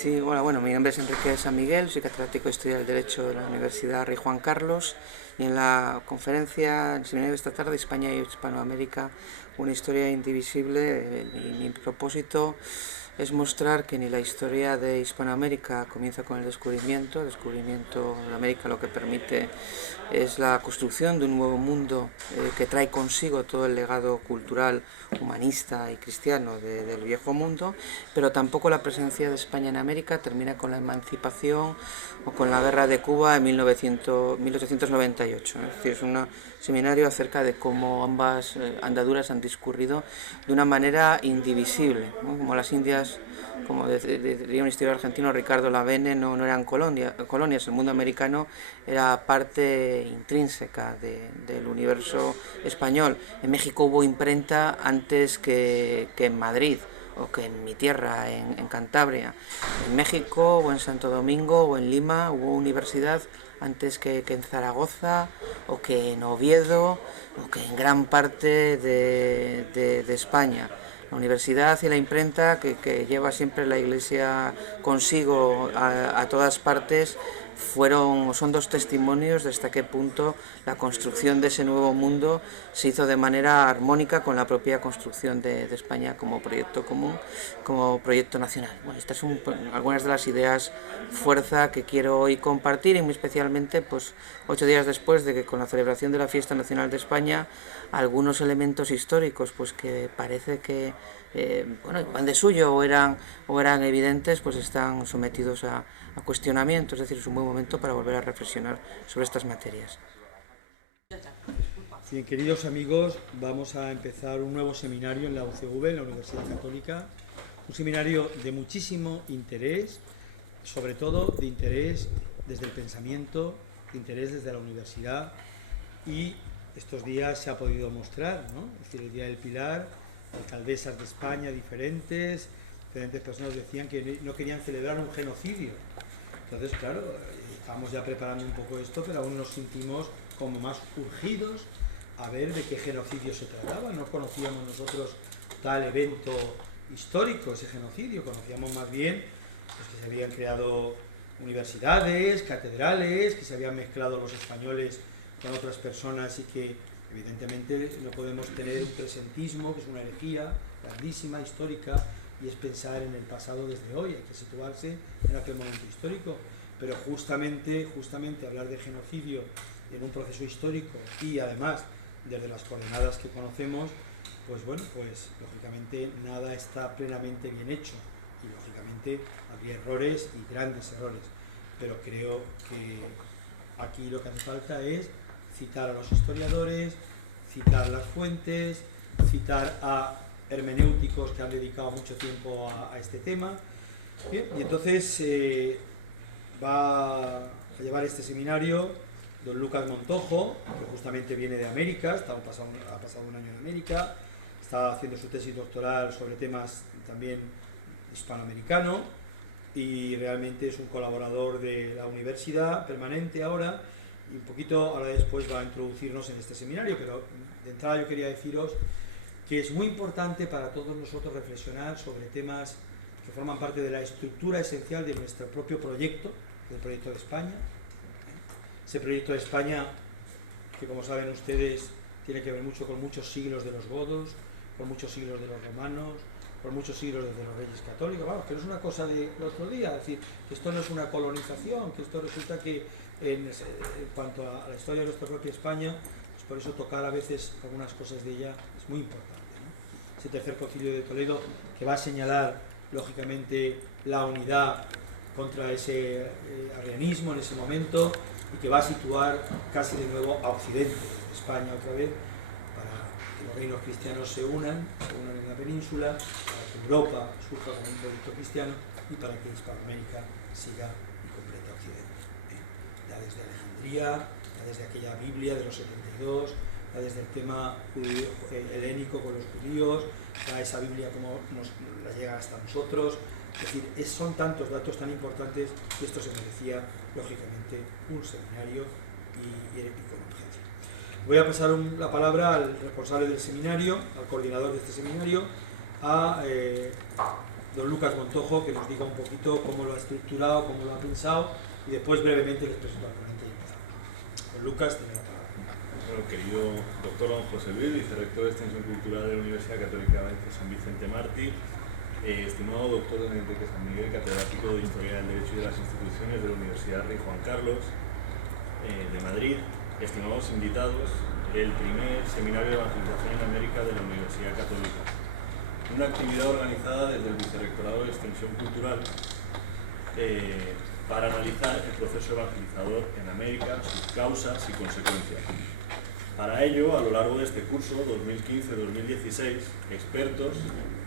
Sí, bueno, mi nombre es Enrique San Miguel, soy catedrático de Historia del Derecho de la Universidad Rey Juan Carlos y en la conferencia, en el seminario de esta tarde, España y Hispanoamérica, una historia indivisible, mi propósito es mostrar que ni la historia de Hispanoamérica comienza con el descubrimiento de América lo que permite es la construcción de un nuevo mundo que trae consigo todo el legado cultural, humanista y cristiano del viejo mundo, pero tampoco la presencia de España en América termina con la emancipación o con la guerra de Cuba en 1898. Es decir, es un seminario acerca de cómo ambas andaduras han discurrido de una manera indivisible, ¿no? Como las Indias, como diría un historiador argentino, Ricardo Lavenne, no eran colonias, el mundo americano era parte intrínseca del universo español. En México hubo imprenta antes que en Madrid o que en mi tierra, en Cantabria. En México o en Santo Domingo o en Lima hubo universidad antes que en Zaragoza o que en Oviedo o que en gran parte de España. La universidad y la imprenta que lleva siempre la Iglesia consigo a todas partes son dos testimonios de hasta qué punto la construcción de ese nuevo mundo se hizo de manera armónica con la propia construcción de España como proyecto común, como proyecto nacional. Bueno, estas son algunas de las ideas fuerza que quiero hoy compartir y muy especialmente 8 días después de que con la celebración de la Fiesta Nacional de España algunos elementos históricos que parece que van de suyo o eran evidentes, pues están sometidos a cuestionamiento. Es decir, es un buen momento para volver a reflexionar sobre estas materias. Bien, queridos amigos, vamos a empezar un nuevo seminario en la UCV, en la Universidad Católica, un seminario de muchísimo interés, sobre todo de interés desde el pensamiento, de interés desde la universidad, y estos días se ha podido mostrar, ¿no? Es decir, el Día del Pilar, alcaldesas de España diferentes personas decían que no querían celebrar un genocidio. Entonces, claro, estábamos ya preparando un poco esto, pero aún nos sentimos como más urgidos a ver de qué genocidio se trataba. No conocíamos nosotros tal evento histórico, ese genocidio, conocíamos más bien pues, que se habían creado universidades, catedrales, que se habían mezclado los españoles con otras personas y que evidentemente no podemos tener un presentismo, que es una herejía grandísima, histórica, y es pensar en el pasado desde hoy, hay que situarse en aquel momento histórico, pero justamente hablar de genocidio en un proceso histórico y además desde las coordenadas que conocemos, pues lógicamente nada está plenamente bien hecho y lógicamente habría errores y grandes errores, pero creo que aquí lo que hace falta es citar a los historiadores, citar las fuentes, citar a hermenéuticos que han dedicado mucho tiempo a este tema. Bien, y entonces va a llevar este seminario don Lucas Montojo, que justamente viene de América, ha pasado un año en América, está haciendo su tesis doctoral sobre temas también hispanoamericanos y realmente es un colaborador de la universidad permanente ahora, y un poquito ahora después va a introducirnos en este seminario, pero de entrada yo quería deciros que es muy importante para todos nosotros reflexionar sobre temas que forman parte de la estructura esencial de nuestro propio proyecto, del proyecto de España. Ese proyecto de España, que como saben ustedes, tiene que ver mucho con muchos siglos de los godos, con muchos siglos de los romanos, por muchos siglos desde los reyes católicos, vamos, que no es una cosa del otro día, es decir, que esto no es una colonización, que esto resulta que en cuanto a la historia de nuestra propia España, pues por eso tocar a veces algunas cosas de ella es muy importante, ¿no? Ese tercer concilio de Toledo que va a señalar lógicamente la unidad contra ese arrianismo en ese momento y que va a situar casi de nuevo a Occidente, España otra vez, para que los reinos cristianos se unan en la península, para que Europa surja como un proyecto cristiano y para que Hispanoamérica siga y complete Occidente. Ya desde Alejandría, ya desde aquella Biblia de los 72, ya desde el tema helénico con los judíos, ya esa Biblia como nos la llega hasta nosotros. Es decir, son tantos datos tan importantes que esto se merecía, lógicamente, un seminario y con urgencia. Voy a pasar la palabra al responsable del seminario, al coordinador de este seminario, a don Lucas Montojo, que nos diga un poquito cómo lo ha estructurado, cómo lo ha pensado, y después brevemente les presento al ponente y empezamos. Don Lucas, tiene la palabra. Bueno, querido doctor don José Luis, vicerrector de Extensión Cultural de la Universidad Católica de San Vicente Mártir, estimado doctor don Enrique San Miguel, catedrático de Historia del Derecho y de las Instituciones de la Universidad Rey Juan Carlos de Madrid, estimados invitados, el primer seminario de evangelización en América de la Universidad Católica, una actividad organizada desde el Vicerrectorado de Extensión Cultural para analizar el proceso evangelizador en América, sus causas y consecuencias. Para ello, a lo largo de este curso 2015-2016, expertos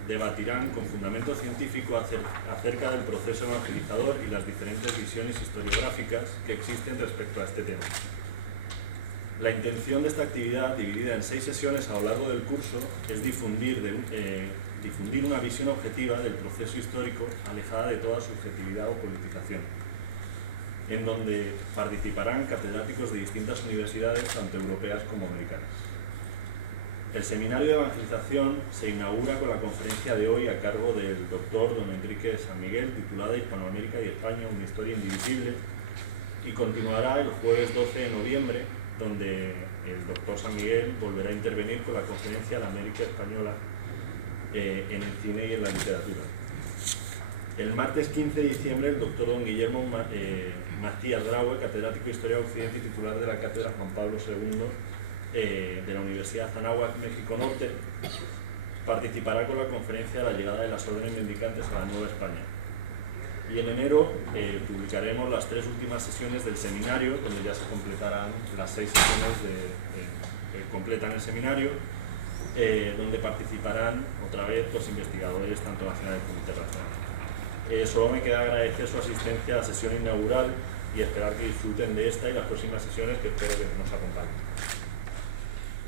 debatirán con fundamento científico acerca del proceso evangelizador y las diferentes visiones historiográficas que existen respecto a este tema. La intención de esta actividad, dividida en 6 sesiones a lo largo del curso, es difundir una visión objetiva del proceso histórico alejada de toda subjetividad o politización, en donde participarán catedráticos de distintas universidades, tanto europeas como americanas. El seminario de evangelización se inaugura con la conferencia de hoy a cargo del doctor don Enrique San Miguel, titulada Hispanoamérica y España, una historia indivisible, y continuará el jueves 12 de noviembre, donde el doctor San Miguel volverá a intervenir con la conferencia La América Española en el cine y en la literatura. El martes 15 de diciembre, el doctor don Guillermo Macías Graue, catedrático de Historia de Occidente y titular de la Cátedra Juan Pablo II de la Universidad Anáhuac, México Norte, participará con la conferencia La llegada de las órdenes mendicantes a la Nueva España. Y en enero publicaremos las 3 últimas sesiones del seminario, donde ya se completarán las 6 sesiones que completan el seminario, donde participarán otra vez los investigadores tanto nacionales como internacionales. Solo me queda agradecer su asistencia a la sesión inaugural y esperar que disfruten de esta y las próximas sesiones, que espero que nos acompañen.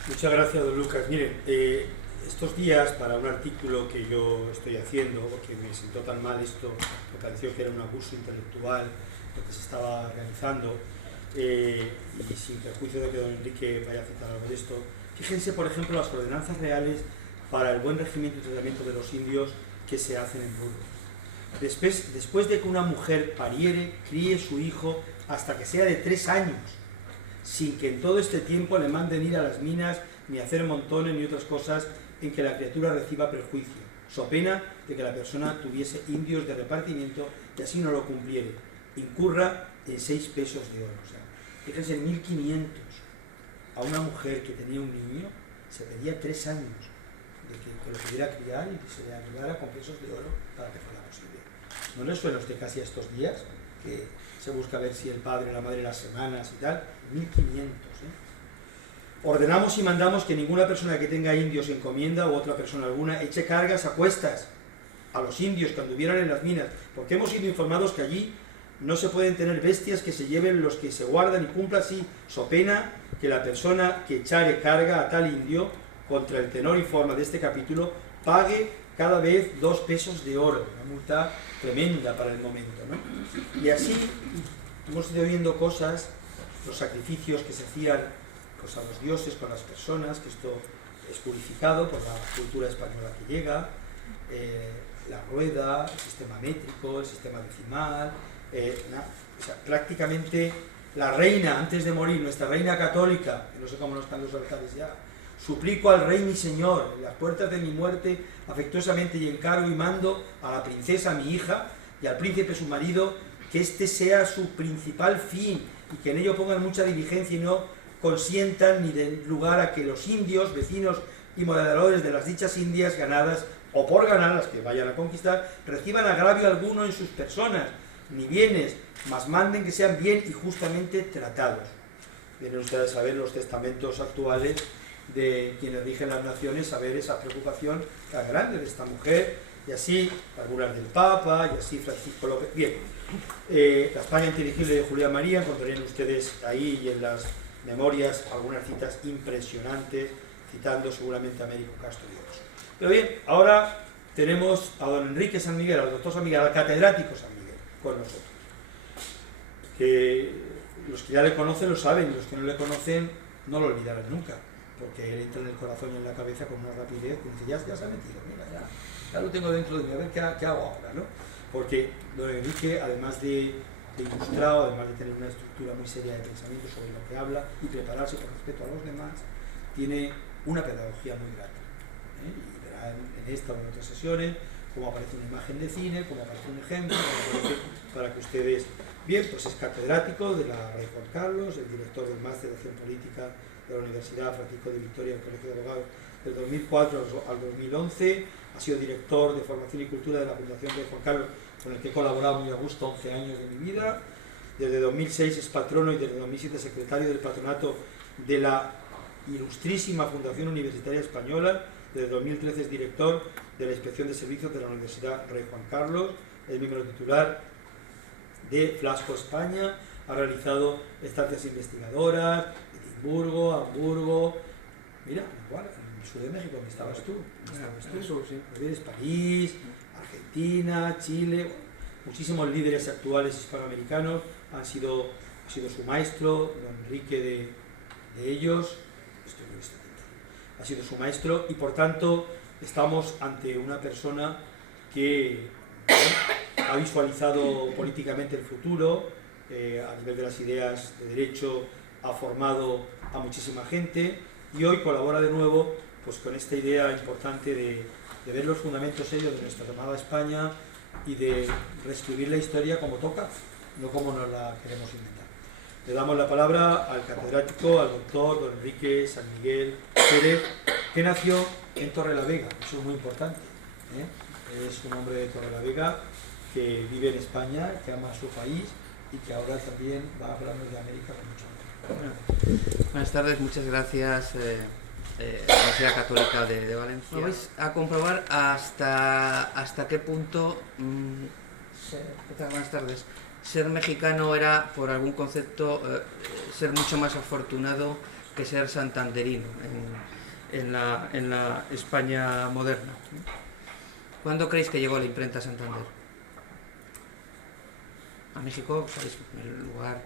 Muchas gracias, don Lucas. Miren, estos días, para un artículo que yo estoy haciendo, porque me sentó tan mal esto, me pareció que era un abuso intelectual lo que se estaba realizando, y sin perjuicio de que don Enrique vaya a aceptar algo de esto, fíjense, por ejemplo, las ordenanzas reales para el buen regimiento y tratamiento de los indios que se hacen en Burgos. Después de que una mujer pariere, críe su hijo hasta que sea de 3 años, sin que en todo este tiempo le manden ir a las minas, ni hacer montones, ni otras cosas en que la criatura reciba perjuicio, so pena de que la persona tuviese indios de repartimiento y así no lo cumpliere, incurra en 6 pesos de oro. O sea, fíjense, en 1500, a una mujer que tenía un niño, se pedía 3 años de que lo pudiera criar y que se le ayudara con pesos de oro para que fuera posible. ¿No les suena a usted casi a estos días? Que se busca ver si el padre o la madre las semanas y tal. 1500, Ordenamos y mandamos que ninguna persona que tenga indios encomienda u otra persona alguna eche cargas a cuestas a los indios que anduvieran en las minas, porque hemos sido informados que allí no se pueden tener bestias que se lleven los que se guardan y cumpla así, so pena que la persona que echare carga a tal indio, contra el tenor y forma de este capítulo, pague cada vez 2 pesos de oro, una multa tremenda para el momento, ¿no? Y así hemos ido viendo cosas, los sacrificios que se hacían pues, a los dioses con las personas, que esto es purificado por la cultura española que llega, la rueda, el sistema métrico, el sistema decimal, o sea, prácticamente la reina, antes de morir, nuestra reina católica, que no sé cómo no están los altares ya, suplico al rey mi señor, en las puertas de mi muerte, afectuosamente y encargo y mando a la princesa mi hija y al príncipe su marido, que este sea su principal fin y que en ello pongan mucha diligencia y no consientan ni den lugar a que los indios, vecinos y moradores de las dichas indias ganadas o por ganar, las que vayan a conquistar, reciban agravio alguno en sus personas, ni bienes, mas manden que sean bien y justamente tratados. Vienen ustedes a ver los testamentos actuales de quienes rigen las naciones, a ver esa preocupación tan grande de esta mujer, y así algunas del Papa, y así Francisco López. Bien, la España inteligible de Julián María, encontrarían ustedes ahí y en las memorias algunas citas impresionantes, citando seguramente a Américo Castro y otros. Pero bien, ahora tenemos a don Enrique San Miguel, al doctor San Miguel, al catedrático San Miguel, con nosotros. Que los que ya le conocen lo saben, y los que no le conocen no lo olvidarán nunca, porque él entra en el corazón y en la cabeza con una rapidez que dice, ya se ha metido, mira, ya. ya lo tengo dentro de mí, a ver qué hago ahora, ¿no? Porque don Enrique, además de ilustrado, además de tener una estructura muy seria de pensamiento sobre lo que habla y prepararse con respecto a los demás, tiene una pedagogía muy grande, ¿eh? Y verá en esta o en otras sesiones cómo aparece una imagen de cine, cómo aparece un ejemplo, para que ustedes... Bien, pues es catedrático de la Rey Juan Carlos, el director del Máster de Acción Política de la Universidad Francisco de Vitoria, el Colegio de Abogados, del 2004 al 2011, ha sido director de Formación y Cultura de la Fundación Rey Juan Carlos, con el que he colaborado muy a gusto 11 años de mi vida. Desde 2006 es patrono y desde 2007 secretario del patronato de la ilustrísima Fundación Universitaria Española. Desde 2013 es director de la Inspección de Servicios de la Universidad Rey Juan Carlos, es miembro titular de Flasco España, ha realizado estancias investigadoras en Edimburgo, Hamburgo, mira, igual, en el sur de México, ¿dónde estabas tú? Sí. París, Argentina, Chile, muchísimos líderes actuales hispanoamericanos ha sido su maestro, don Enrique de ellos, ha sido su maestro, y por tanto estamos ante una persona que ha visualizado políticamente el futuro, a nivel de las ideas de derecho ha formado a muchísima gente y hoy colabora de nuevo pues, con esta idea importante de ver los fundamentos serios de nuestra amada España y de reescribir la historia como toca, no como nos la queremos inventar. Le damos la palabra al catedrático, al doctor don Enrique San Miguel Pérez, que nació en Torrelavega, eso es muy importante, ¿eh? Es un hombre de Torrelavega que vive en España, que ama a su país y que ahora también va a hablarnos de América con mucho amor. Buenas tardes, muchas gracias la Universidad Católica de Valencia. Vais a comprobar hasta qué punto buenas tardes. Ser mexicano era, por algún concepto, ser mucho más afortunado que ser santanderino en la España moderna. ¿Cuándo creéis que llegó la imprenta a Santander? A México, ¿sabéis? El lugar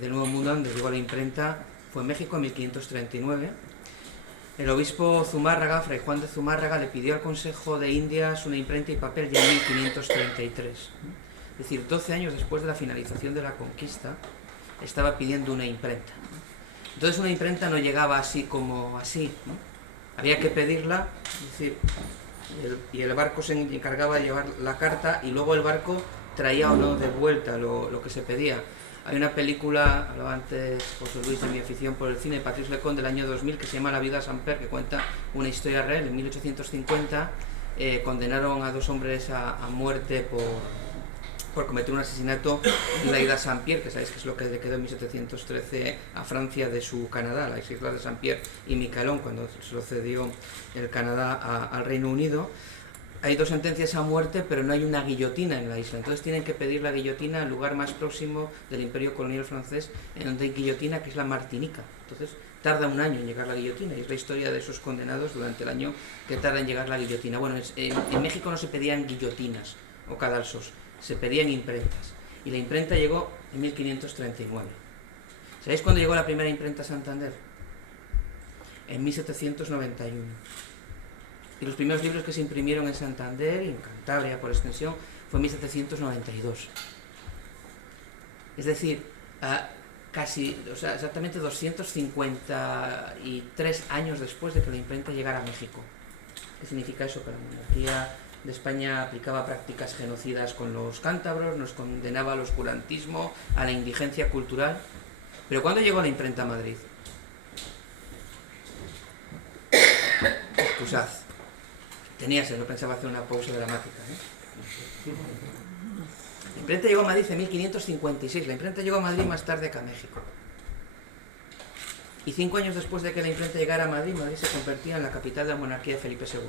del Nuevo Mundo donde llegó la imprenta fue en México en 1539. El obispo Zumárraga, Fray Juan de Zumárraga, le pidió al Consejo de Indias una imprenta y papel ya en 1533. Es decir, 12 años después de la finalización de la conquista, estaba pidiendo una imprenta. Entonces una imprenta no llegaba así como así, ¿no? Había que pedirla, es decir, y el barco se encargaba de llevar la carta y luego el barco traía o no de vuelta lo que se pedía. Hay una película, hablaba antes José Luis de mi afición por el cine, Patrice Lecon, del año 2000, que se llama La viuda de Samper, que cuenta una historia real. En 1850 condenaron a 2 hombres a muerte por cometer un asesinato en la isla Saint-Pierre, que sabéis que es lo que le quedó en 1713 a Francia de su Canadá, las islas de Saint-Pierre y Miquelon, cuando se lo cedió el Canadá al Reino Unido. Hay 2 sentencias a muerte, pero no hay una guillotina en la isla, entonces tienen que pedir la guillotina al lugar más próximo del Imperio Colonial Francés, en donde hay guillotina, que es la Martinica. Entonces tarda un año en llegar la guillotina, y es la historia de esos condenados durante el año que tarda en llegar la guillotina. Bueno, en México no se pedían guillotinas o cadalsos, se pedían imprentas, y la imprenta llegó en 1539. ¿Sabéis cuándo llegó la primera imprenta a Santander? En 1791. Y los primeros libros que se imprimieron en Santander y en Cantabria, por extensión, fue en 1792. Es decir, exactamente 253 años después de que la imprenta llegara a México. ¿Qué significa eso? Que la monarquía de España aplicaba prácticas genocidas con los cántabros, nos condenaba al oscurantismo, a la indigencia cultural. Pero ¿cuándo llegó la imprenta a Madrid? Excusad. No pensaba hacer una pausa dramática, La imprenta llegó a Madrid en 1556, la imprenta llegó a Madrid más tarde que a México. Y 5 años después de que la imprenta llegara a Madrid, Madrid se convertía en la capital de la monarquía de Felipe II.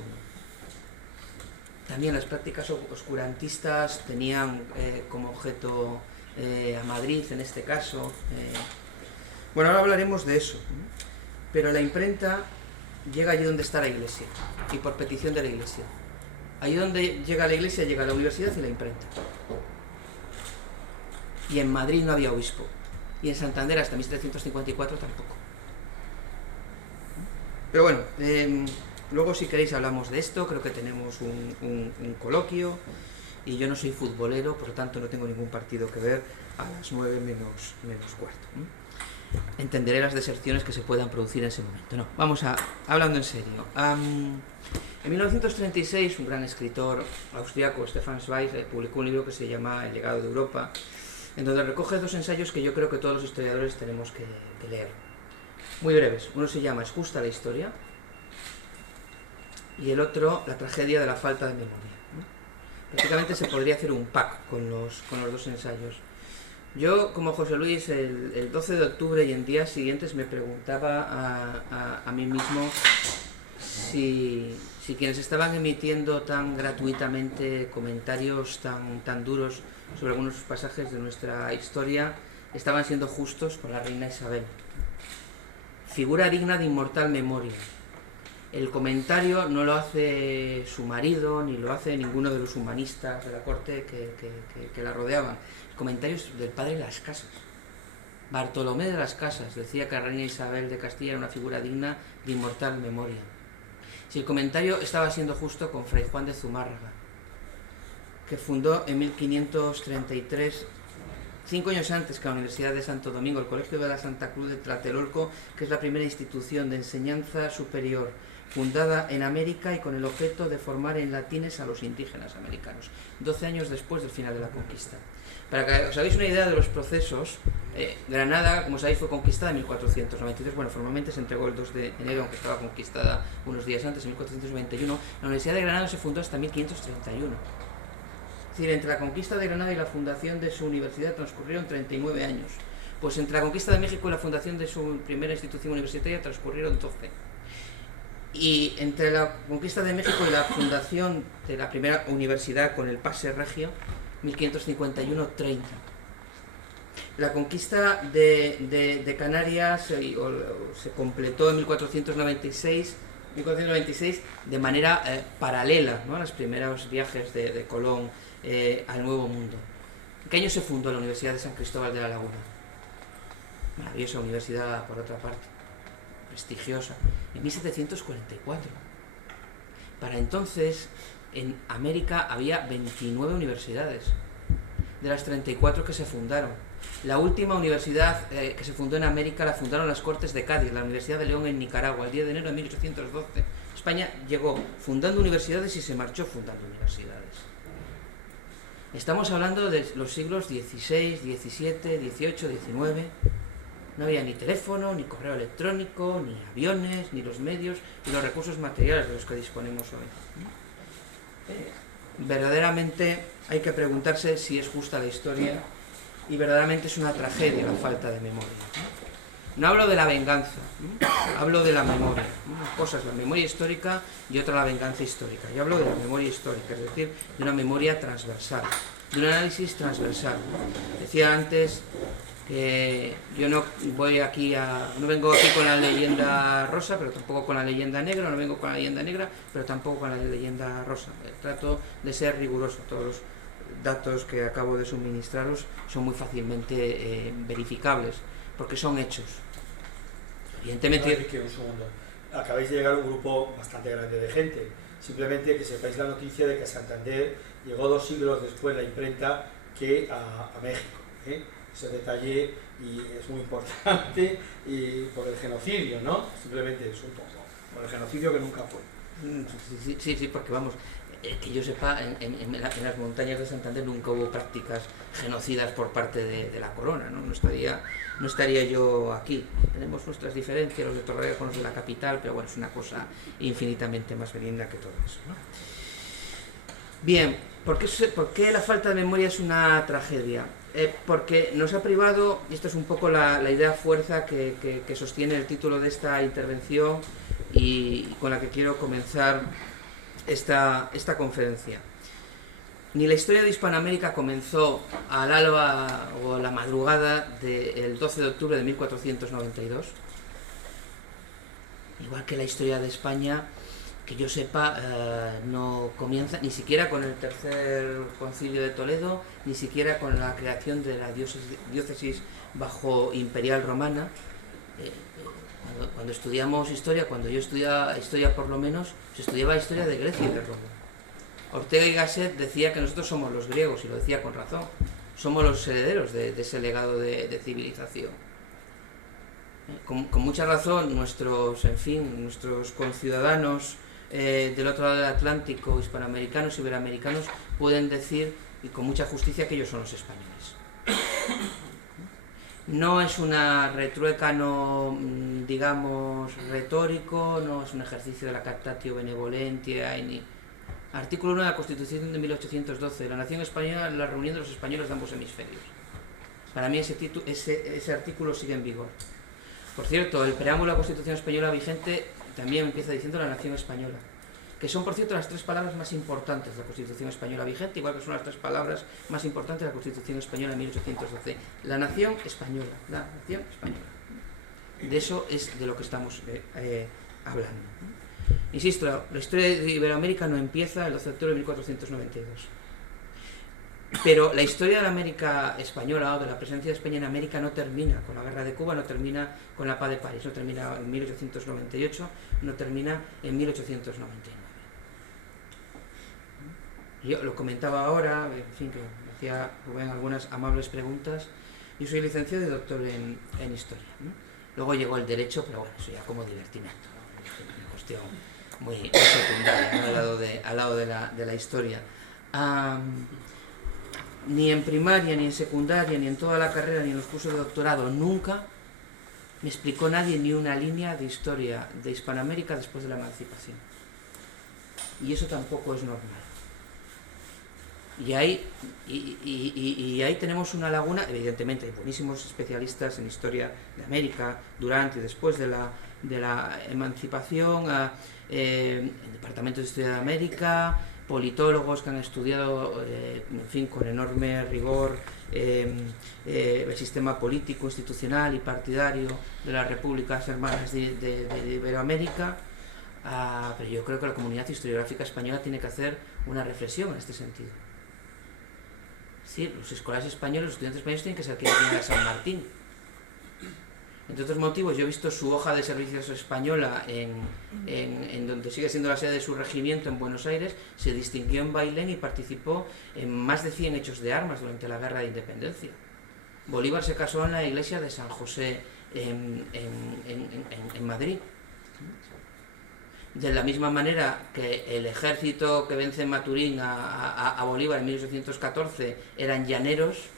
También las prácticas oscurantistas tenían como objeto a Madrid, en este caso. Bueno, ahora hablaremos de eso. Pero la imprenta llega allí donde está la Iglesia, y por petición de la Iglesia. Allí donde llega la Iglesia, llega la universidad y la imprenta. Y en Madrid no había obispo, y en Santander hasta 1754 tampoco. Pero bueno, Luego, si queréis, hablamos de esto. Creo que tenemos un coloquio y yo no soy futbolero, por lo tanto no tengo ningún partido que ver a las 9 menos cuarto. Entenderé las deserciones que se puedan producir en ese momento. No, hablando en serio. En 1936, un gran escritor austriaco, Stefan Zweig, publicó un libro que se llama El legado de Europa, en donde recoge 2 ensayos que yo creo que todos los historiadores tenemos que leer. Muy breves. Uno se llama ¿Es justa la historia? Y el otro, La tragedia de la falta de memoria. Prácticamente se podría hacer un pack con los 2 ensayos. Yo, como José Luis, el 12 de octubre y en días siguientes me preguntaba a mí mismo si quienes estaban emitiendo tan gratuitamente comentarios tan duros sobre algunos pasajes de nuestra historia estaban siendo justos con la reina Isabel. Figura digna de inmortal memoria. El comentario no lo hace su marido, ni lo hace ninguno de los humanistas de la corte que la rodeaban. El comentario es del padre de las Casas. Bartolomé de las Casas decía que la reina Isabel de Castilla era una figura digna de inmortal memoria. Si el comentario estaba siendo justo con Fray Juan de Zumárraga, que fundó en 1533, 5 años antes que la Universidad de Santo Domingo, el Colegio de la Santa Cruz de Tlatelolco, que es la primera institución de enseñanza superior fundada en América y con el objeto de formar en latines a los indígenas americanos, 12 años después del final de la conquista. Para que os hagáis una idea de los procesos, Granada, como sabéis, fue conquistada en 1493, bueno, formalmente se entregó el 2 de enero, aunque estaba conquistada unos días antes, en 1491, la Universidad de Granada se fundó hasta 1531. Es decir, entre la conquista de Granada y la fundación de su universidad transcurrieron 39 años. Pues entre la conquista de México y la fundación de su primera institución universitaria transcurrieron 12. Y entre la conquista de México y la fundación de la primera universidad con el pase regio, 1551, 30. La conquista de Canarias se completó en 1496 de manera paralela, ¿no?, a los primeros viajes de Colón al Nuevo Mundo. ¿En qué año se fundó la Universidad de San Cristóbal de la Laguna? Maravillosa universidad, por otra parte, prestigiosa. En 1744. Para entonces, en América había 29 universidades, de las 34 que se fundaron. La última universidad que se fundó en América la fundaron las Cortes de Cádiz, la Universidad de León en Nicaragua, el 10 de enero de 1812. España llegó fundando universidades y se marchó fundando universidades. Estamos hablando de los siglos XVI, XVII, XVIII, XIX. No había ni teléfono, ni correo electrónico, ni aviones, ni los medios y los recursos materiales de los que disponemos hoy. Verdaderamente hay que preguntarse si es justa la historia y verdaderamente es una tragedia la falta de memoria. No hablo de la venganza, hablo de la memoria. Una cosa es la memoria histórica y otra la venganza histórica. Yo hablo de la memoria histórica, es decir, de una memoria transversal, de un análisis transversal. Decía antes que yo no vengo aquí con la leyenda rosa, pero tampoco con la leyenda negra, no vengo con la leyenda negra, pero tampoco con la leyenda rosa. Trato de ser riguroso. Todos los datos que acabo de suministraros son muy fácilmente verificables, porque son hechos. Evidentemente... Un segundo. Acabáis de llegar a un grupo bastante grande de gente. Simplemente que sepáis la noticia de que a Santander llegó 2 siglos después la imprenta que a México. Ese detalle y es muy importante y por el genocidio, ¿no? Simplemente es un poco, por el genocidio que nunca fue. Sí, porque vamos, que yo sepa, en las montañas de Santander nunca hubo prácticas genocidas por parte de la corona, ¿no? No estaría yo aquí. Tenemos nuestras diferencias, los de Torreón con los de la capital, pero bueno, es una cosa infinitamente más benigna que todo eso, ¿no? Bien, ¿por qué la falta de memoria es una tragedia? Porque nos ha privado, y esto es un poco la idea fuerza que sostiene el título de esta intervención y con la que quiero comenzar esta conferencia. Ni la historia de Hispanoamérica comenzó al alba o la madrugada del 12 de octubre de 1492, igual que la historia de España, que yo sepa, no comienza ni siquiera con el tercer concilio de Toledo, ni siquiera con la creación de la diócesis bajo imperial romana. Cuando estudiamos historia, cuando yo estudiaba historia por lo menos, se estudiaba historia de Grecia y de Roma. Ortega y Gasset decía que nosotros somos los griegos, y lo decía con razón. Somos los herederos de ese legado de civilización. Con mucha razón, nuestros conciudadanos del otro lado del Atlántico, hispanoamericanos, iberoamericanos, pueden decir, y con mucha justicia, que ellos son los españoles. No es una retrueca, no, digamos, retórico, no es un ejercicio de la captatio benevolentia, ni... Artículo 1 de la Constitución de 1812, la nación española, la reunión de los españoles de ambos hemisferios. Para mí ese artículo sigue en vigor. Por cierto, el preámbulo de la Constitución española vigente también empieza diciendo la nación española, que son, por cierto, las 3 palabras más importantes de la Constitución española vigente, igual que son las 3 palabras más importantes de la Constitución española de 1812. La nación española, la nación española. De eso es de lo que estamos hablando. Insisto, la historia de Iberoamérica no empieza el 12 de octubre de 1492. Pero la historia de la América española, o de la presencia de España en América, no termina con la guerra de Cuba, no termina con la paz de París, no termina en 1898, no termina en 1899. Yo lo comentaba ahora, en fin, que me hacía Rubén algunas amables preguntas. Yo soy licenciado y doctor en historia, ¿no? Luego llegó el derecho, pero bueno, eso ya como divertimento, ¿no? Una cuestión muy secundaria, ¿no? al lado de la historia. Ni en primaria, ni en secundaria, ni en toda la carrera, ni en los cursos de doctorado, nunca me explicó nadie ni una línea de historia de Hispanoamérica después de la emancipación. Y eso tampoco es normal. Y ahí tenemos una laguna. Evidentemente hay buenísimos especialistas en historia de América durante y después de la emancipación, el Departamento de Historia de América, politólogos que han estudiado, en fin, con enorme rigor el sistema político, institucional y partidario de las repúblicas hermanas de Iberoamérica, pero yo creo que la comunidad historiográfica española tiene que hacer una reflexión en este sentido. Sí, los escolares españoles, los estudiantes españoles tienen que ser que vienen a San Martín. Entre otros motivos, yo he visto su hoja de servicios española en donde sigue siendo la sede de su regimiento en Buenos Aires. Se distinguió en Bailén y participó en más de 100 hechos de armas durante la Guerra de Independencia. Bolívar se casó en la iglesia de San José en Madrid. De la misma manera que el ejército que vence en Maturín a Bolívar en 1814 eran llaneros,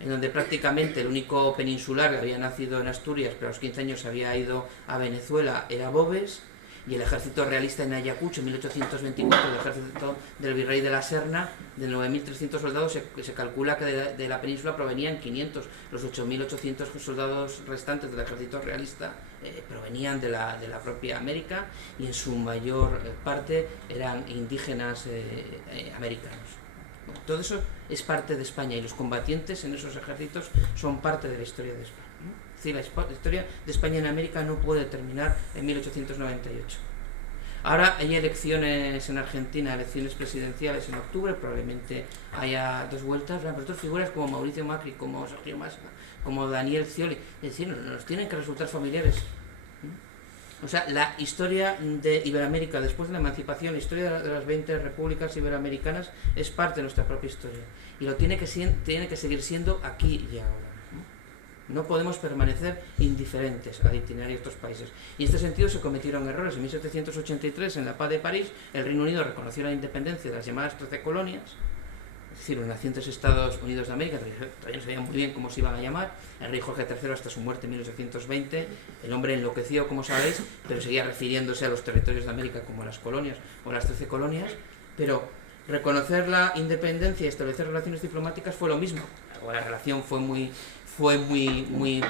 en donde prácticamente el único peninsular que había nacido en Asturias, pero a los 15 años había ido a Venezuela, era Boves, y el ejército realista en Ayacucho en 1824, el ejército del virrey de la Serna, de 9.300 soldados, se calcula que de la península provenían 500, los 8.800 soldados restantes del ejército realista provenían de la propia América, y en su mayor parte eran indígenas americanos. Bueno, todo eso es parte de España, y los combatientes en esos ejércitos son parte de la historia de España, ¿no? Es decir, la historia de España en América no puede terminar en 1898. Ahora hay elecciones en Argentina, elecciones presidenciales en octubre, probablemente haya 2 vueltas, pero otras figuras como Mauricio Macri, como Sergio Massa, como Daniel Scioli, es decir, nos tienen que resultar familiares. O sea, la historia de Iberoamérica después de la emancipación, la historia de las 20 repúblicas iberoamericanas es parte de nuestra propia historia, y lo tiene que seguir siendo aquí y ahora. No podemos permanecer indiferentes al itinerario de estos países. Y en este sentido se cometieron errores. En 1783, en la paz de París, el Reino Unido reconoció la independencia de las llamadas 13 colonias, es decir, los nacientes Estados Unidos de América, todavía no sabían muy bien cómo se iban a llamar. El rey Jorge III, hasta su muerte en 1820, el hombre enloqueció, como sabéis, pero seguía refiriéndose a los territorios de América como las colonias o las 13 colonias. Pero reconocer la independencia y establecer relaciones diplomáticas fue lo mismo. La relación fue muy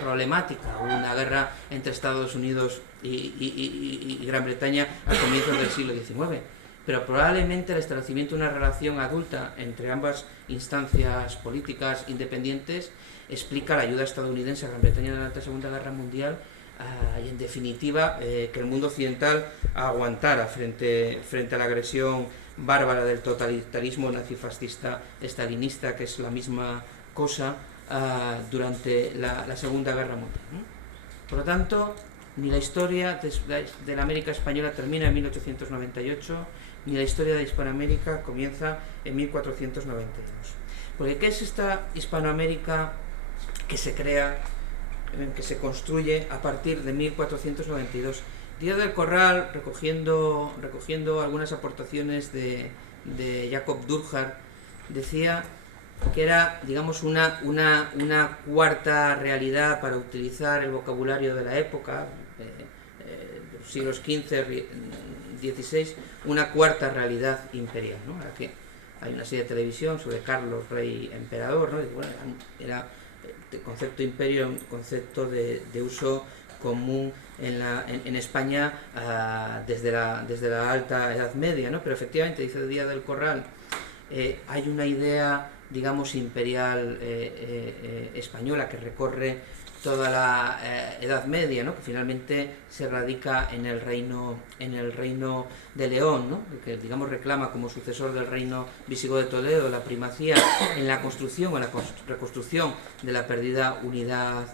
problemática. Hubo una guerra entre Estados Unidos y Gran Bretaña a comienzos del siglo XIX, pero probablemente el establecimiento de una relación adulta entre ambas instancias políticas independientes explica la ayuda estadounidense a Gran Bretaña durante la Segunda Guerra Mundial, y en definitiva que el mundo occidental aguantara frente a la agresión bárbara del totalitarismo nazifascista estalinista, que es la misma cosa, durante la Segunda Guerra Mundial. Por lo tanto, ni la historia de la América española termina en 1898, ni la historia de Hispanoamérica comienza en 1492. Porque ¿qué es esta Hispanoamérica que se crea, que se construye a partir de 1492? Díaz del Corral, recogiendo algunas aportaciones de Jacob Durkheim, decía que era, digamos, una cuarta realidad, para utilizar el vocabulario de la época, de los siglos XV, XVI, una cuarta realidad imperial, ¿no? Ahora que hay una serie de televisión sobre Carlos, rey emperador, ¿no? Y bueno, era el concepto imperio, un concepto de uso común en España desde la alta Edad Media, ¿no? Pero efectivamente, dice Díaz del Corral, hay una idea, digamos, imperial española que recorre toda la Edad Media, ¿no? Que finalmente se radica en el reino de León, ¿no? Que, digamos, reclama como sucesor del reino visigodo de Toledo la primacía en la construcción o en la reconstrucción de la perdida unidad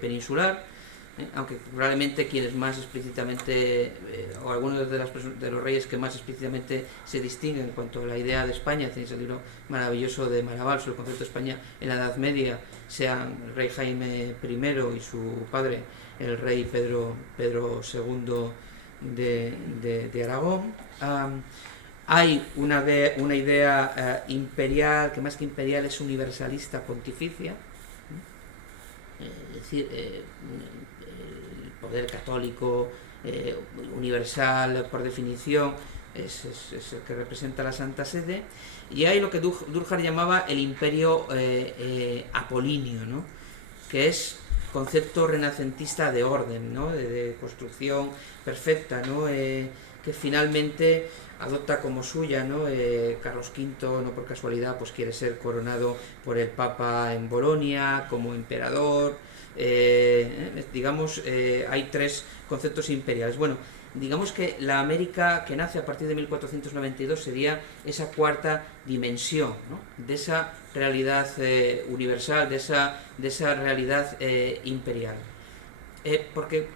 peninsular, aunque probablemente quienes más explícitamente, o algunos de los reyes que más explícitamente se distinguen en cuanto a la idea de España, tenéis el libro maravilloso de Maraval sobre el concepto de España en la Edad Media, sean el rey Jaime I y su padre, el rey Pedro II de Aragón. Hay una idea imperial, que más que imperial es universalista, pontificia, es decir, el poder católico universal, por definición, es el que representa la Santa Sede. Y hay lo que Durkheim llamaba el imperio apolíneo, ¿no? Que es concepto renacentista de orden, ¿no? de construcción perfecta, ¿no? Que finalmente adopta como suya, ¿no? Carlos V, no por casualidad, pues quiere ser coronado por el Papa en Bolonia como emperador. Digamos, hay tres conceptos imperiales. Bueno, digamos que la América que nace a partir de 1492 sería esa cuarta dimensión, ¿no? De esa realidad universal, de esa realidad imperial. Porque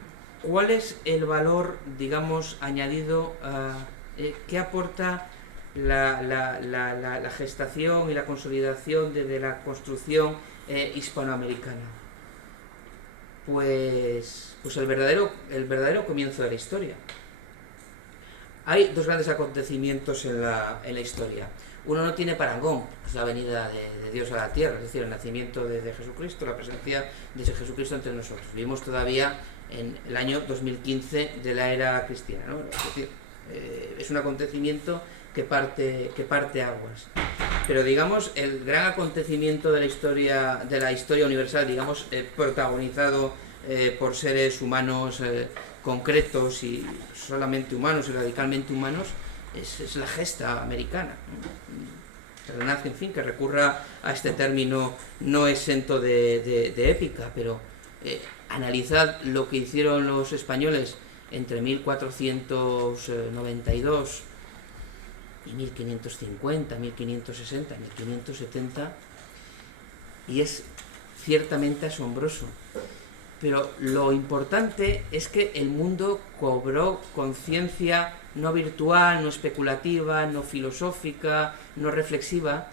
¿cuál es el valor, digamos, añadido que aporta la gestación y la consolidación de la construcción hispanoamericana? Pues el verdadero comienzo de la historia. Hay dos grandes acontecimientos en la historia. Uno no tiene parangón, es la venida de Dios a la tierra, es decir, el nacimiento de Jesucristo, la presencia de Jesucristo entre nosotros. Vivimos todavía en el año 2015 de la era cristiana, ¿no? Es decir, es un acontecimiento que parte aguas. Pero digamos, el gran acontecimiento de la historia universal, digamos, protagonizado por seres humanos concretos y solamente humanos y radicalmente humanos, es la gesta americana, ¿no? En fin, que recurra a este término no exento de épica, pero analizad lo que hicieron los españoles entre 1492 y 1550, 1560, 1570, y es ciertamente asombroso. Pero lo importante es que el mundo cobró conciencia no virtual, no especulativa, no filosófica, no reflexiva,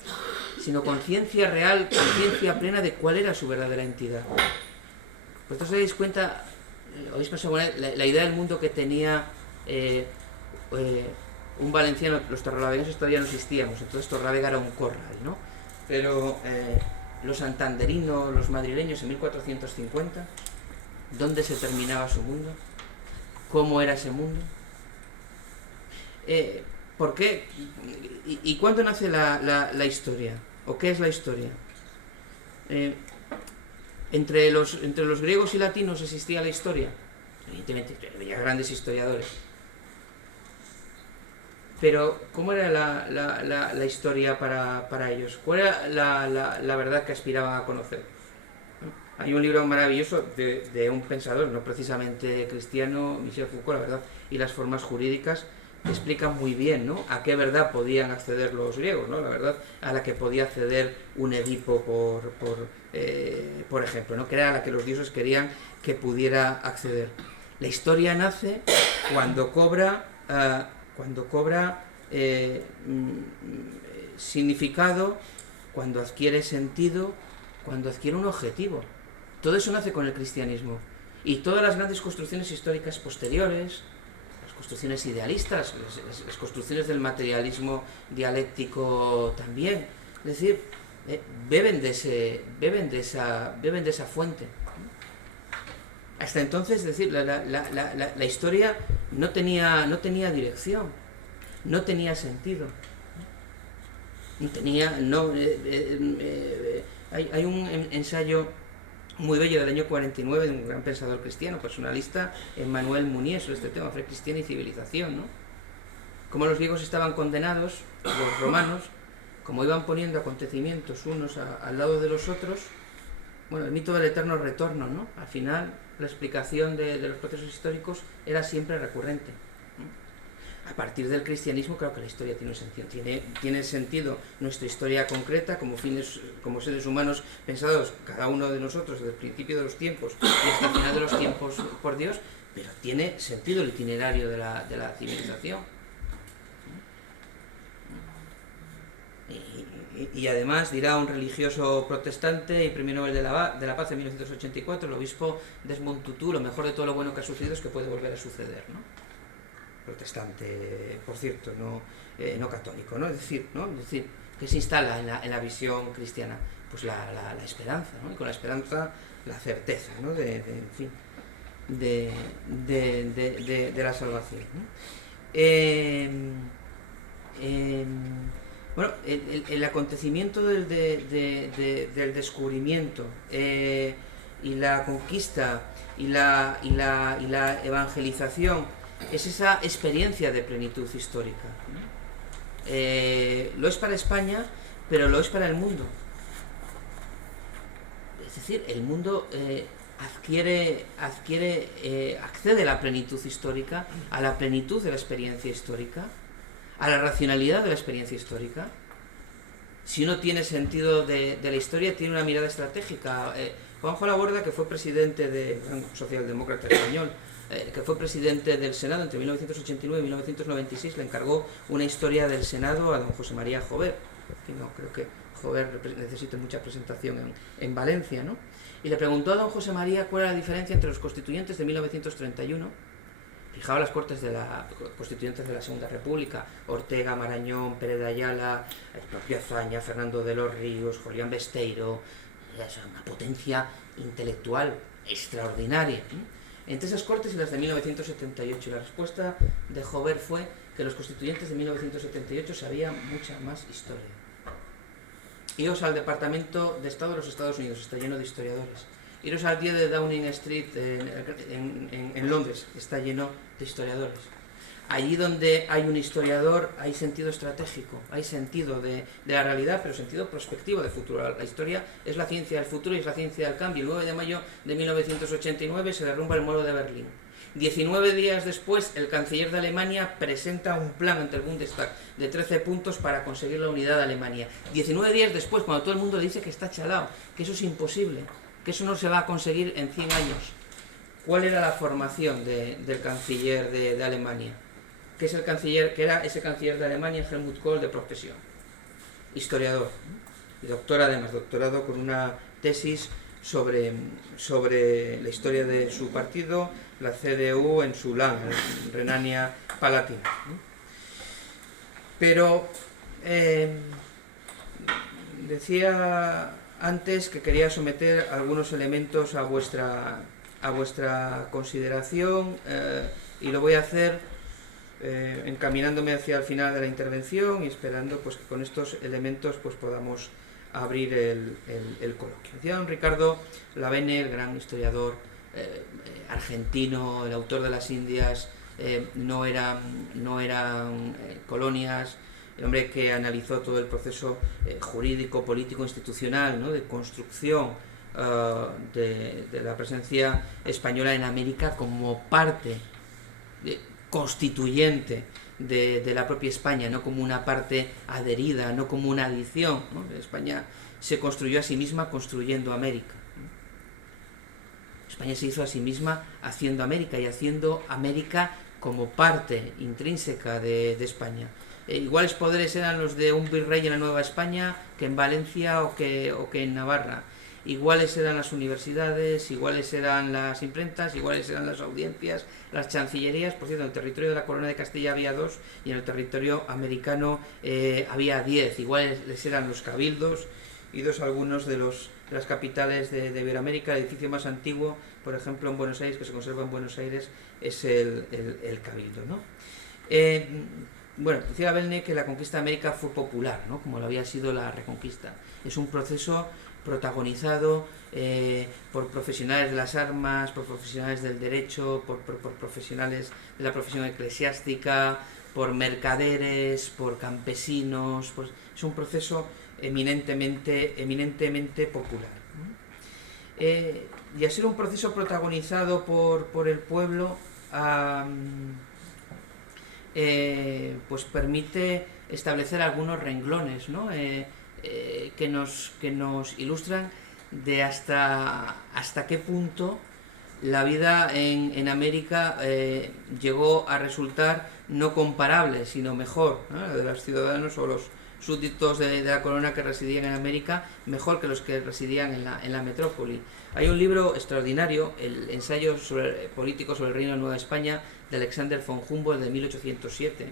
sino conciencia real, conciencia plena de cuál era su verdadera entidad. Vosotros os dais cuenta, oís pasado la idea del mundo que tenía un valenciano. Los torralavegueses todavía no existíamos, entonces Torlavega era un corral, ¿no? Pero los santanderinos, los madrileños en 1450, ¿dónde se terminaba su mundo? ¿Cómo era ese mundo? ¿Por qué? ¿Y cuándo nace la historia? ¿O qué es la historia? Entre los griegos y latinos existía la historia. Evidentemente había grandes historiadores. Pero ¿cómo era la historia para ellos? ¿Cuál era la verdad que aspiraban a conocer? Hay un libro maravilloso de un pensador, no precisamente cristiano, Michel Foucault, la verdad, y las formas jurídicas, explica muy bien, ¿no?, a qué verdad podían acceder los griegos, ¿no?, la verdad a la que podía acceder un Edipo, por ejemplo, ¿no?, que era a la que los dioses querían que pudiera acceder. La historia nace cuando cobra significado, cuando adquiere sentido, cuando adquiere un objetivo. Todo eso nace con el cristianismo. Y todas las grandes construcciones históricas posteriores, las construcciones idealistas, las construcciones del materialismo dialéctico también, es decir, beben de esa fuente. Hasta entonces, es decir, la historia no tenía dirección, no tenía sentido. Hay un ensayo muy bello del año 49 de un gran pensador cristiano, personalista, Emmanuel Mounier, sobre este tema, Fe cristiana y civilización, ¿no? Como los griegos estaban condenados, los romanos, como iban poniendo acontecimientos unos al lado de los otros, bueno, el mito del eterno retorno, ¿no? Al final, la explicación de los procesos históricos era siempre recurrente. A partir del cristianismo, claro que la historia tiene un sentido, tiene sentido nuestra historia concreta como seres humanos pensados, cada uno de nosotros, desde el principio de los tiempos y hasta el final de los tiempos por Dios, pero tiene sentido el itinerario de la civilización. Y además, dirá un religioso protestante y premio Nobel de la Paz en 1984, el obispo Desmond Tutu, lo mejor de todo lo bueno que ha sucedido es que puede volver a suceder, ¿no? Protestante, por cierto, no católico, ¿no? Es decir, que se instala en la visión cristiana, pues la esperanza, ¿no? Y con la esperanza la certeza, ¿no?, de la salvación, ¿no? Bueno, el acontecimiento del descubrimiento y la conquista y la evangelización es esa experiencia de plenitud histórica. Lo es para España, pero lo es para el mundo. Es decir, el mundo accede a la plenitud histórica, a la plenitud de la experiencia histórica, a la racionalidad de la experiencia histórica. Si uno tiene sentido de la historia, tiene una mirada estratégica. Juanjo Laborda, que fue presidente del socialdemócrata español, que fue presidente del Senado entre 1989 y 1996, le encargó una historia del Senado a don José María Jover. No creo que Jover necesite mucha presentación en Valencia, ¿no? Y le preguntó a don José María cuál era la diferencia entre los constituyentes de 1931, fijaba las cortes de la constituyentes de la Segunda República, Ortega, Marañón, Pérez de Ayala, el propio Azaña, Fernando de los Ríos, Julián Besteiro, una potencia intelectual extraordinaria, ¿no? Entre esas cortes y las de 1978, la respuesta de Jover fue que los constituyentes de 1978 sabían mucha más historia. Iros al Departamento de Estado de los Estados Unidos, está lleno de historiadores. Iros al 10 de Downing Street en Londres, está lleno de historiadores. Allí donde hay un historiador hay sentido estratégico, hay sentido de la realidad, pero sentido prospectivo de futuro. La historia es la ciencia del futuro y es la ciencia del cambio. El 9 de mayo de 1989 se derrumba el muro de Berlín. 19 días después, el canciller de Alemania presenta un plan ante el Bundestag de 13 puntos para conseguir la unidad de Alemania. 19 días después, cuando todo el mundo dice que está chalado, que eso es imposible, que eso no se va a conseguir en 100 años. ¿Cuál era la formación del canciller de Alemania? Que era ese canciller de Alemania, Helmut Kohl, de profesión. Historiador. Y doctor, además, doctorado con una tesis sobre la historia de su partido, la CDU en su Land, en Renania-Palatina. Pero decía antes que quería someter algunos elementos a vuestra consideración y lo voy a hacer encaminándome hacia el final de la intervención y esperando pues que con estos elementos pues podamos abrir el coloquio. Decía don Ricardo Lavenne, el gran historiador argentino, el autor de las Indias, no eran colonias, el hombre que analizó todo el proceso jurídico, político, institucional, ¿no?, de construcción de la presencia española en América como parte constituyente de la propia España, no como una parte adherida, no como una adición, ¿no? España se construyó a sí misma construyendo América. España se hizo a sí misma haciendo América y haciendo América como parte intrínseca de España. Iguales poderes eran los de un virrey en la Nueva España que en Valencia o que en Navarra. Iguales eran las universidades, iguales eran las imprentas, iguales eran las audiencias, las chancillerías. Por cierto, en el territorio de la Corona de Castilla había 2 y en el territorio americano había 10. Iguales eran los cabildos y algunos de las capitales de Iberoamérica. El edificio más antiguo, por ejemplo, en Buenos Aires, que se conserva en Buenos Aires, es el cabildo, ¿no? Bueno, decía Belne que la conquista de América fue popular, ¿no? Como lo había sido la Reconquista. Es un proceso protagonizado por profesionales de las armas, por profesionales del derecho, por profesionales de la profesión eclesiástica, por mercaderes, por campesinos. Es un proceso eminentemente popular. Y al ser un proceso protagonizado por el pueblo, pues permite establecer algunos renglones, ¿no? Que nos ilustran de hasta qué punto la vida en América llegó a resultar no comparable, sino mejor, ¿no? La de los ciudadanos o los súbditos de la corona que residían en América, mejor que los que residían en la metrópoli. Hay un libro extraordinario, el ensayo político sobre el Reino de Nueva España, de Alexander von Humboldt, de 1807.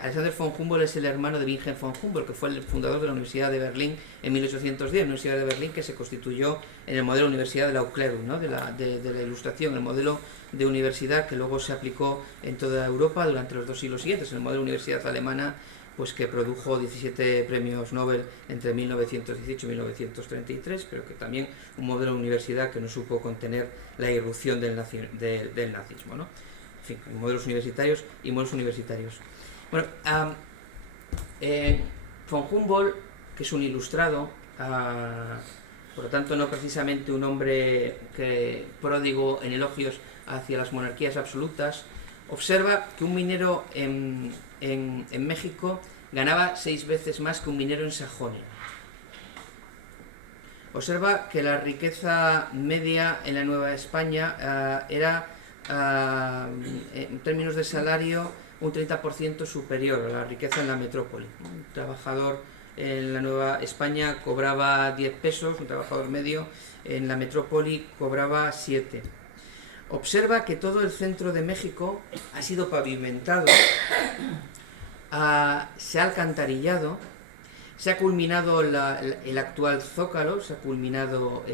Alexander von Humboldt es el hermano de Wilhelm von Humboldt, que fue el fundador de la Universidad de Berlín en 1810, la Universidad de Berlín que se constituyó en el modelo de Universidad de la Aufklärung, ¿no? de la Ilustración, el modelo de universidad que luego se aplicó en toda Europa durante los 2 siglos siguientes, el modelo de universidad alemana, pues que produjo 17 premios Nobel entre 1918 y 1933, pero que también un modelo de universidad que no supo contener la irrupción del nazismo, ¿no? En fin, modelos universitarios y modelos universitarios. Bueno, von Humboldt, que es un ilustrado, por lo tanto no precisamente un hombre pródigo en elogios hacia las monarquías absolutas, observa que un minero en México ganaba 6 veces más que un minero en Sajonia. Observa que la riqueza media en la Nueva España era, en términos de salario, un 30% superior a la riqueza en la metrópoli. Un trabajador en la Nueva España cobraba 10 pesos, un trabajador medio en la metrópoli cobraba 7. Observa que todo el centro de México ha sido pavimentado, se ha alcantarillado, se ha culminado el actual Zócalo, se ha culminado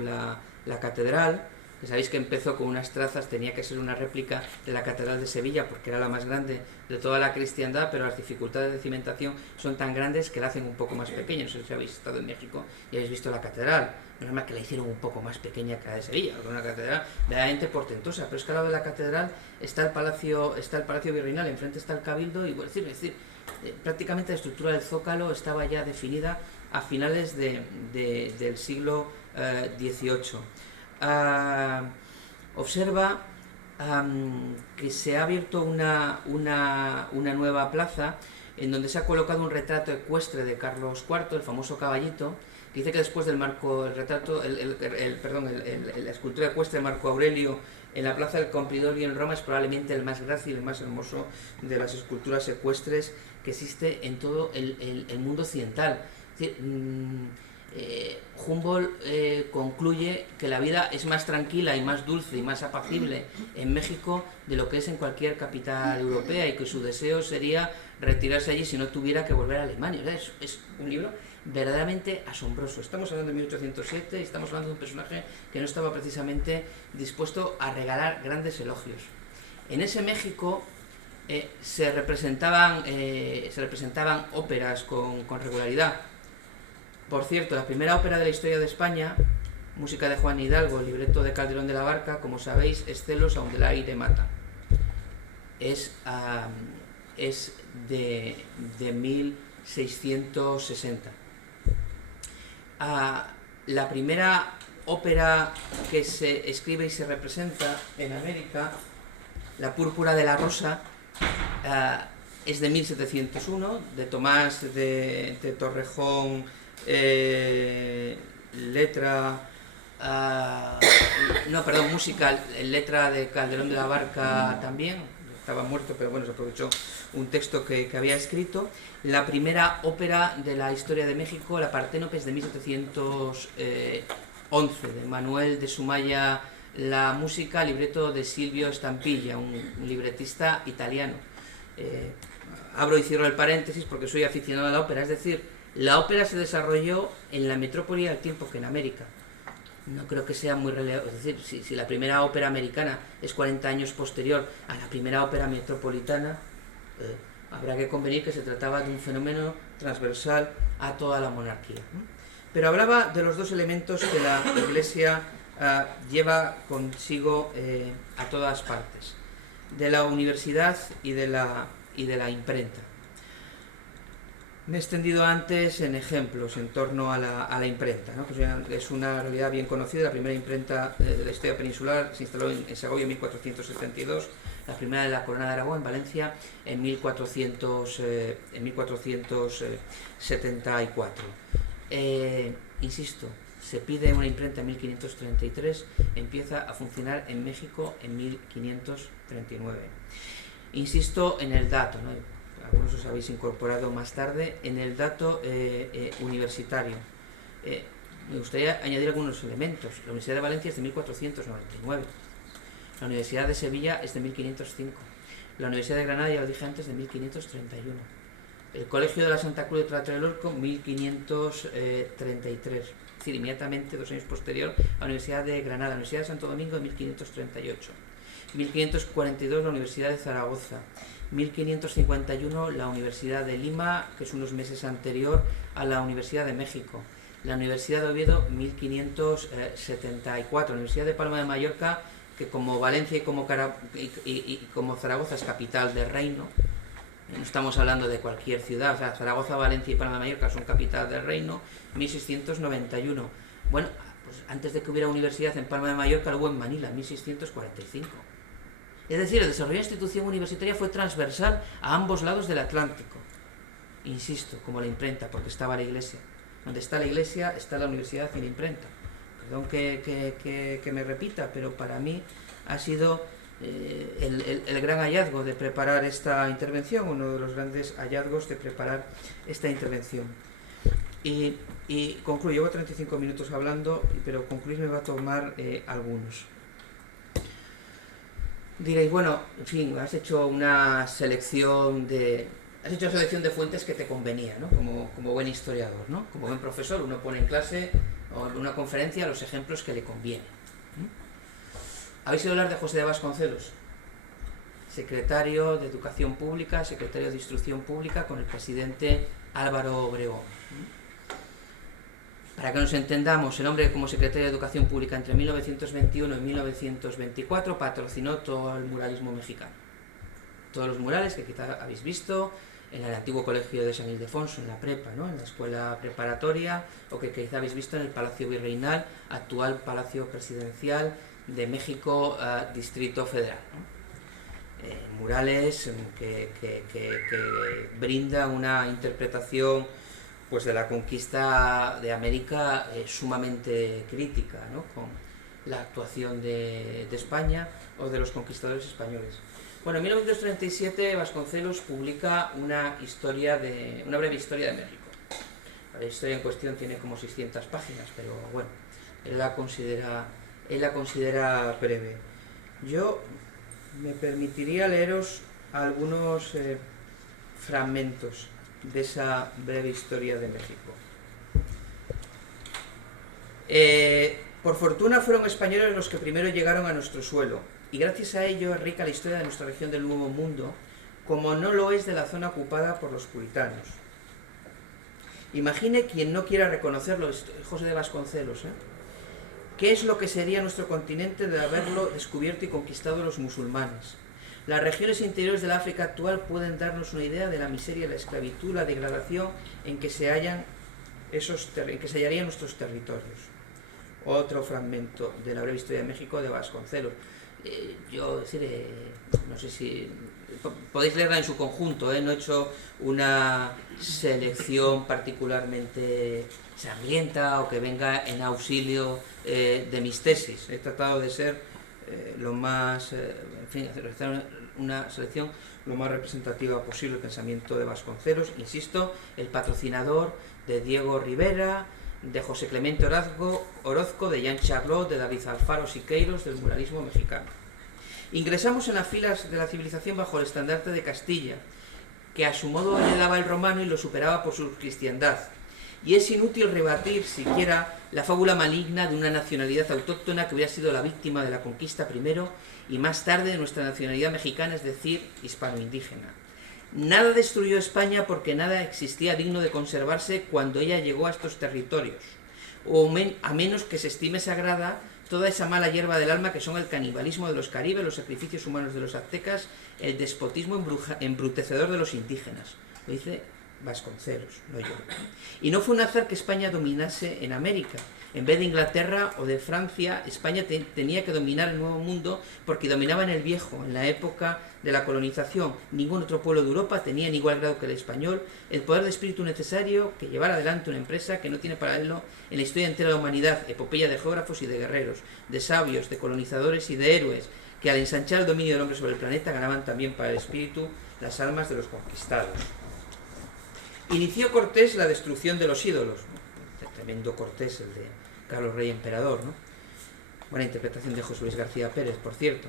la catedral, que sabéis que empezó con unas trazas, tenía que ser una réplica de la catedral de Sevilla porque era la más grande de toda la cristiandad, pero las dificultades de cimentación son tan grandes que la hacen un poco más pequeña. No sé si habéis estado en México y habéis visto la catedral, no es más que la hicieron un poco más pequeña que la de Sevilla, una catedral verdaderamente portentosa, pero es que al lado de la catedral está el palacio virreinal, enfrente está el cabildo, y es decir, prácticamente la estructura del Zócalo estaba ya definida a finales del siglo XVIII. Observa que se ha abierto una nueva plaza en donde se ha colocado un retrato ecuestre de Carlos IV, el famoso caballito, que dice que después del Marco, la escultura ecuestre de Marco Aurelio en la Plaza del Campidoglio en Roma es probablemente el más grácil, el más hermoso de las esculturas ecuestres que existe en todo el mundo occidental. Es decir, Humboldt concluye que la vida es más tranquila y más dulce y más apacible en México de lo que es en cualquier capital europea, y que su deseo sería retirarse allí si no tuviera que volver a Alemania. O sea, es un libro verdaderamente asombroso. Estamos hablando de 1807 y estamos hablando de un personaje que no estaba precisamente dispuesto a regalar grandes elogios. En ese México se representaban óperas con regularidad. Por cierto, la primera ópera de la historia de España, música de Juan Hidalgo, libreto de Calderón de la Barca, como sabéis, es Celos a donde el aire mata. Es de 1660. La primera ópera que se escribe y se representa en América La púrpura de la rosa es de 1701, de Tomás de Torrejón, música, letra de Calderón de la Barca también, estaba muerto, pero bueno, se aprovechó un texto que había escrito. La primera ópera de la historia de México, La Parténope, es de 1711, de Manuel de Sumaya la música, libreto de Silvio Stampilla, un libretista italiano. Abro y cierro el paréntesis porque soy aficionado a la ópera, es decir, la ópera se desarrolló en la metrópoli al tiempo que en América. No creo que sea muy relevante, es decir, si la primera ópera americana es 40 años posterior a la primera ópera metropolitana, habrá que convenir que se trataba de un fenómeno transversal a toda la monarquía, ¿no? Pero hablaba de los dos elementos que la Iglesia lleva consigo a todas partes, de la universidad y de la imprenta. Me he extendido antes en ejemplos en torno a la imprenta, ¿no? Pues es una realidad bien conocida. La primera imprenta de la historia peninsular se instaló en Segovia en 1472, la primera de la Corona de Aragón en Valencia en 1474. Insisto, se pide una imprenta en 1533, empieza a funcionar en México en 1539. Insisto en el dato, ¿no? Algunos os habéis incorporado más tarde, en el dato universitario. Me gustaría añadir algunos elementos. La Universidad de Valencia es de 1499, la Universidad de Sevilla es de 1505, la Universidad de Granada, ya lo dije antes, de 1531, el Colegio de la Santa Cruz de Tlatelolco, 1533, es decir, inmediatamente 2 años posterior, la Universidad de Granada, la Universidad de Santo Domingo, de 1538, 1542 la Universidad de Zaragoza, 1551 la Universidad de Lima, que es unos meses anterior a la Universidad de México, la Universidad de Oviedo, 1574, la Universidad de Palma de Mallorca, que como Valencia y como Zaragoza es capital del reino, no estamos hablando de cualquier ciudad, o sea, Zaragoza, Valencia y Palma de Mallorca son capital del reino, 1691. Bueno, pues antes de que hubiera universidad en Palma de Mallorca, lo hubo en Manila, 1645. Es decir, el desarrollo de la institución universitaria fue transversal a ambos lados del Atlántico. Insisto, como la imprenta, porque estaba la Iglesia. Donde está la Iglesia, está la universidad y la imprenta. Perdón que me repita, pero para mí ha sido el gran hallazgo de preparar esta intervención, uno de los grandes hallazgos de preparar esta intervención. Y concluyo, llevo 35 minutos hablando, pero concluir me va a tomar algunos. Diréis, bueno, en fin, has hecho una selección de fuentes que te convenía, ¿no? Como buen historiador, ¿no? Como buen profesor, uno pone en clase o en una conferencia los ejemplos que le convienen. ¿Habéis oído hablar de José de Vasconcelos? Secretario de Educación Pública, secretario de Instrucción Pública con el presidente Álvaro Obregón. Para que nos entendamos, el hombre como secretario de Educación Pública entre 1921 y 1924 patrocinó todo el muralismo mexicano. Todos los murales que quizá habéis visto en el antiguo colegio de San Ildefonso, en la prepa, ¿no? En la escuela preparatoria, o que quizá habéis visto en el Palacio Virreinal, actual Palacio Presidencial de México, Distrito Federal, ¿no? Murales que brinda una interpretación pues de la conquista de América sumamente crítica, ¿no? Con la actuación de España o de los conquistadores españoles. Bueno, en 1937 Vasconcelos publica una breve historia de México. La historia en cuestión tiene como 600 páginas, pero bueno, él la considera breve. Yo me permitiría leeros algunos fragmentos de esa breve historia de México. Por fortuna fueron españoles los que primero llegaron a nuestro suelo, y gracias a ello es rica la historia de nuestra región del Nuevo Mundo, como no lo es de la zona ocupada por los puritanos. Imagine quien no quiera reconocerlo, José de Vasconcelos, ¿qué es lo que sería nuestro continente de haberlo descubierto y conquistado los musulmanes? Las regiones interiores del África actual pueden darnos una idea de la miseria, la esclavitud, la degradación en que se hallarían nuestros territorios. Otro fragmento de la breve historia de México de Vasconcelos. yo decir, no sé si podéis leerla en su conjunto, no he hecho una selección particularmente sangrienta o que venga en auxilio de mis tesis. He tratado de ser lo más, en fin, realizar una selección lo más representativa posible del pensamiento de Vasconcelos, insisto, el patrocinador de Diego Rivera, de José Clemente Orozco, de Jean Charlot, de David Alfaro Siqueiros, del muralismo mexicano. Ingresamos en las filas de la civilización bajo el estandarte de Castilla, que a su modo heredaba el romano y lo superaba por su cristiandad. Y es inútil rebatir siquiera la fábula maligna de una nacionalidad autóctona que hubiera sido la víctima de la conquista primero y más tarde de nuestra nacionalidad mexicana, es decir, hispano-indígena. Nada destruyó España porque nada existía digno de conservarse cuando ella llegó a estos territorios, a menos que se estime sagrada toda esa mala hierba del alma que son el canibalismo de los caribes, los sacrificios humanos de los aztecas, el despotismo embrutecedor de los indígenas. Lo dice Vasconcelos, no yo. Y no fue un azar que España dominase en América. En vez de Inglaterra o de Francia, España tenía que dominar el Nuevo Mundo porque dominaba en el Viejo, en la época de la colonización. Ningún otro pueblo de Europa tenía en igual grado que el español el poder de espíritu necesario que llevar adelante una empresa que no tiene paralelo en la historia entera de la humanidad, epopeya de geógrafos y de guerreros, de sabios, de colonizadores y de héroes, que al ensanchar el dominio del hombre sobre el planeta ganaban también para el espíritu las almas de los conquistados. Inició Cortés la destrucción de los ídolos. Tremendo Cortés, el de Carlos Rey Emperador, ¿no? Buena interpretación de José Luis García Pérez, por cierto.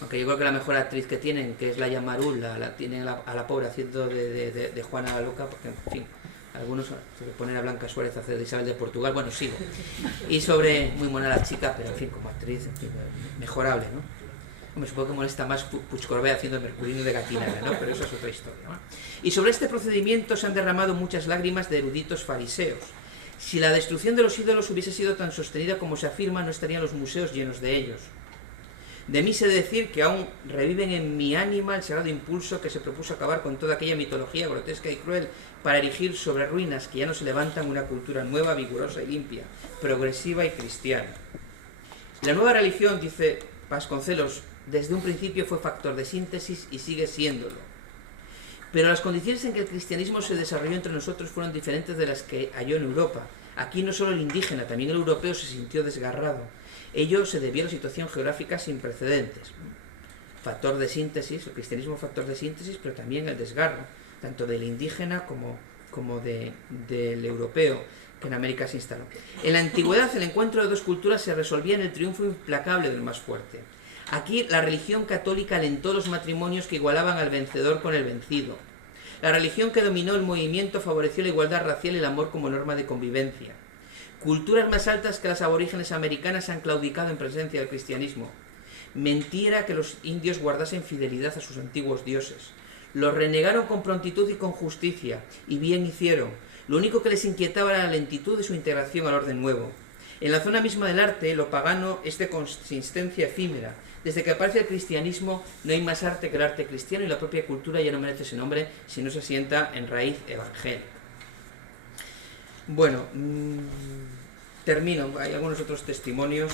Aunque yo creo que la mejor actriz que tienen, que es Laia Marul, la tienen a la pobre haciendo de Juana la Loca, porque, en fin, algunos se ponen a Blanca Suárez a hacer de Isabel de Portugal, bueno, sigo. Y sobre, muy mona la chica, pero en fin, como actriz, en fin, mejorable, ¿no? Me supongo que molesta más Puigcorbé haciendo Mercurino de Gatinara, ¿no? Pero eso es otra historia, ¿no? Y sobre este procedimiento se han derramado muchas lágrimas de eruditos fariseos. Si la destrucción de los ídolos hubiese sido tan sostenida como se afirma, no estarían los museos llenos de ellos. De mí sé decir que aún reviven en mi ánima el sagrado impulso que se propuso acabar con toda aquella mitología grotesca y cruel para erigir sobre ruinas que ya no se levantan una cultura nueva, vigorosa y limpia, progresiva y cristiana. La nueva religión, dice Vasconcelos, desde un principio fue factor de síntesis y sigue siéndolo. Pero las condiciones en que el cristianismo se desarrolló entre nosotros fueron diferentes de las que halló en Europa. Aquí no solo el indígena, también el europeo se sintió desgarrado. Ello se debió a la situación geográfica sin precedentes. Factor de síntesis, el cristianismo factor de síntesis, pero también el desgarro, tanto del indígena como del europeo, que en América se instaló. En la antigüedad, el encuentro de dos culturas se resolvía en el triunfo implacable del más fuerte. Aquí la religión católica alentó los matrimonios que igualaban al vencedor con el vencido. La religión que dominó el movimiento favoreció la igualdad racial y el amor como norma de convivencia. Culturas más altas que las aborígenes americanas han claudicado en presencia del cristianismo. Mentira que los indios guardasen fidelidad a sus antiguos dioses. Los renegaron con prontitud y con justicia, y bien hicieron. Lo único que les inquietaba era la lentitud de su integración al orden nuevo. En la zona misma del arte, lo pagano es de consistencia efímera. Desde que aparece el cristianismo, no hay más arte que el arte cristiano y la propia cultura ya no merece ese nombre si no se asienta en raíz evangélica. Bueno, termino. Hay algunos otros testimonios.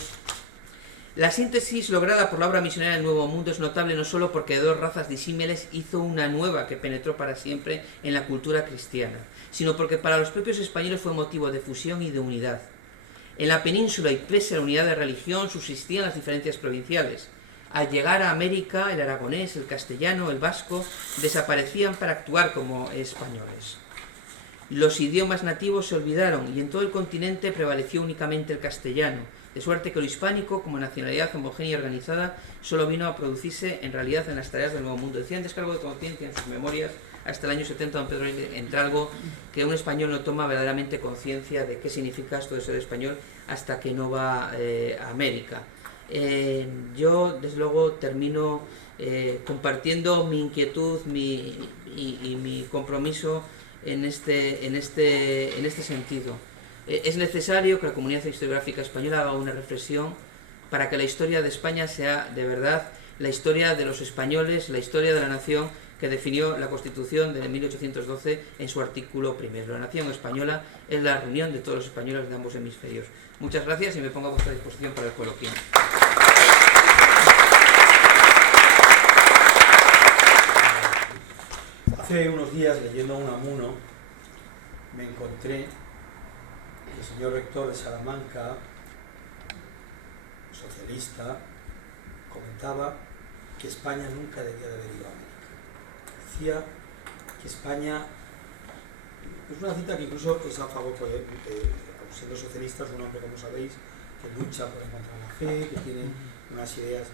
La síntesis lograda por la obra misionera del Nuevo Mundo es notable no solo porque de dos razas disímiles hizo una nueva que penetró para siempre en la cultura cristiana, sino porque para los propios españoles fue motivo de fusión y de unidad. En la península, y pese a la unidad de religión, subsistían las diferencias provinciales. Al llegar a América, el aragonés, el castellano, el vasco, desaparecían para actuar como españoles. Los idiomas nativos se olvidaron y en todo el continente prevaleció únicamente el castellano, de suerte que lo hispánico, como nacionalidad homogénea y organizada, solo vino a producirse en realidad en las tareas del Nuevo Mundo. Decía en Descargo de Conciencia, en sus memorias, hasta el año 70, don Pedro Entralgo, que un español no toma verdaderamente conciencia de qué significa esto de ser español hasta que no va a América. Yo, desde luego, termino compartiendo mi inquietud y mi compromiso en este sentido. Es necesario que la comunidad historiográfica española haga una reflexión para que la historia de España sea, de verdad, la historia de los españoles, la historia de la nación que definió la Constitución de 1812 en su artículo primero. La nación española es la reunión de todos los españoles de ambos hemisferios. Muchas gracias y me pongo a vuestra disposición para el coloquio. Hace unos días, leyendo Unamuno, me encontré que el señor rector de Salamanca, socialista, comentaba que España nunca debía de haber ido a América. Decía que España, es una cita que incluso es a favor, siendo socialistas, un hombre, como sabéis, que lucha por encontrar la fe, que tiene unas ideas.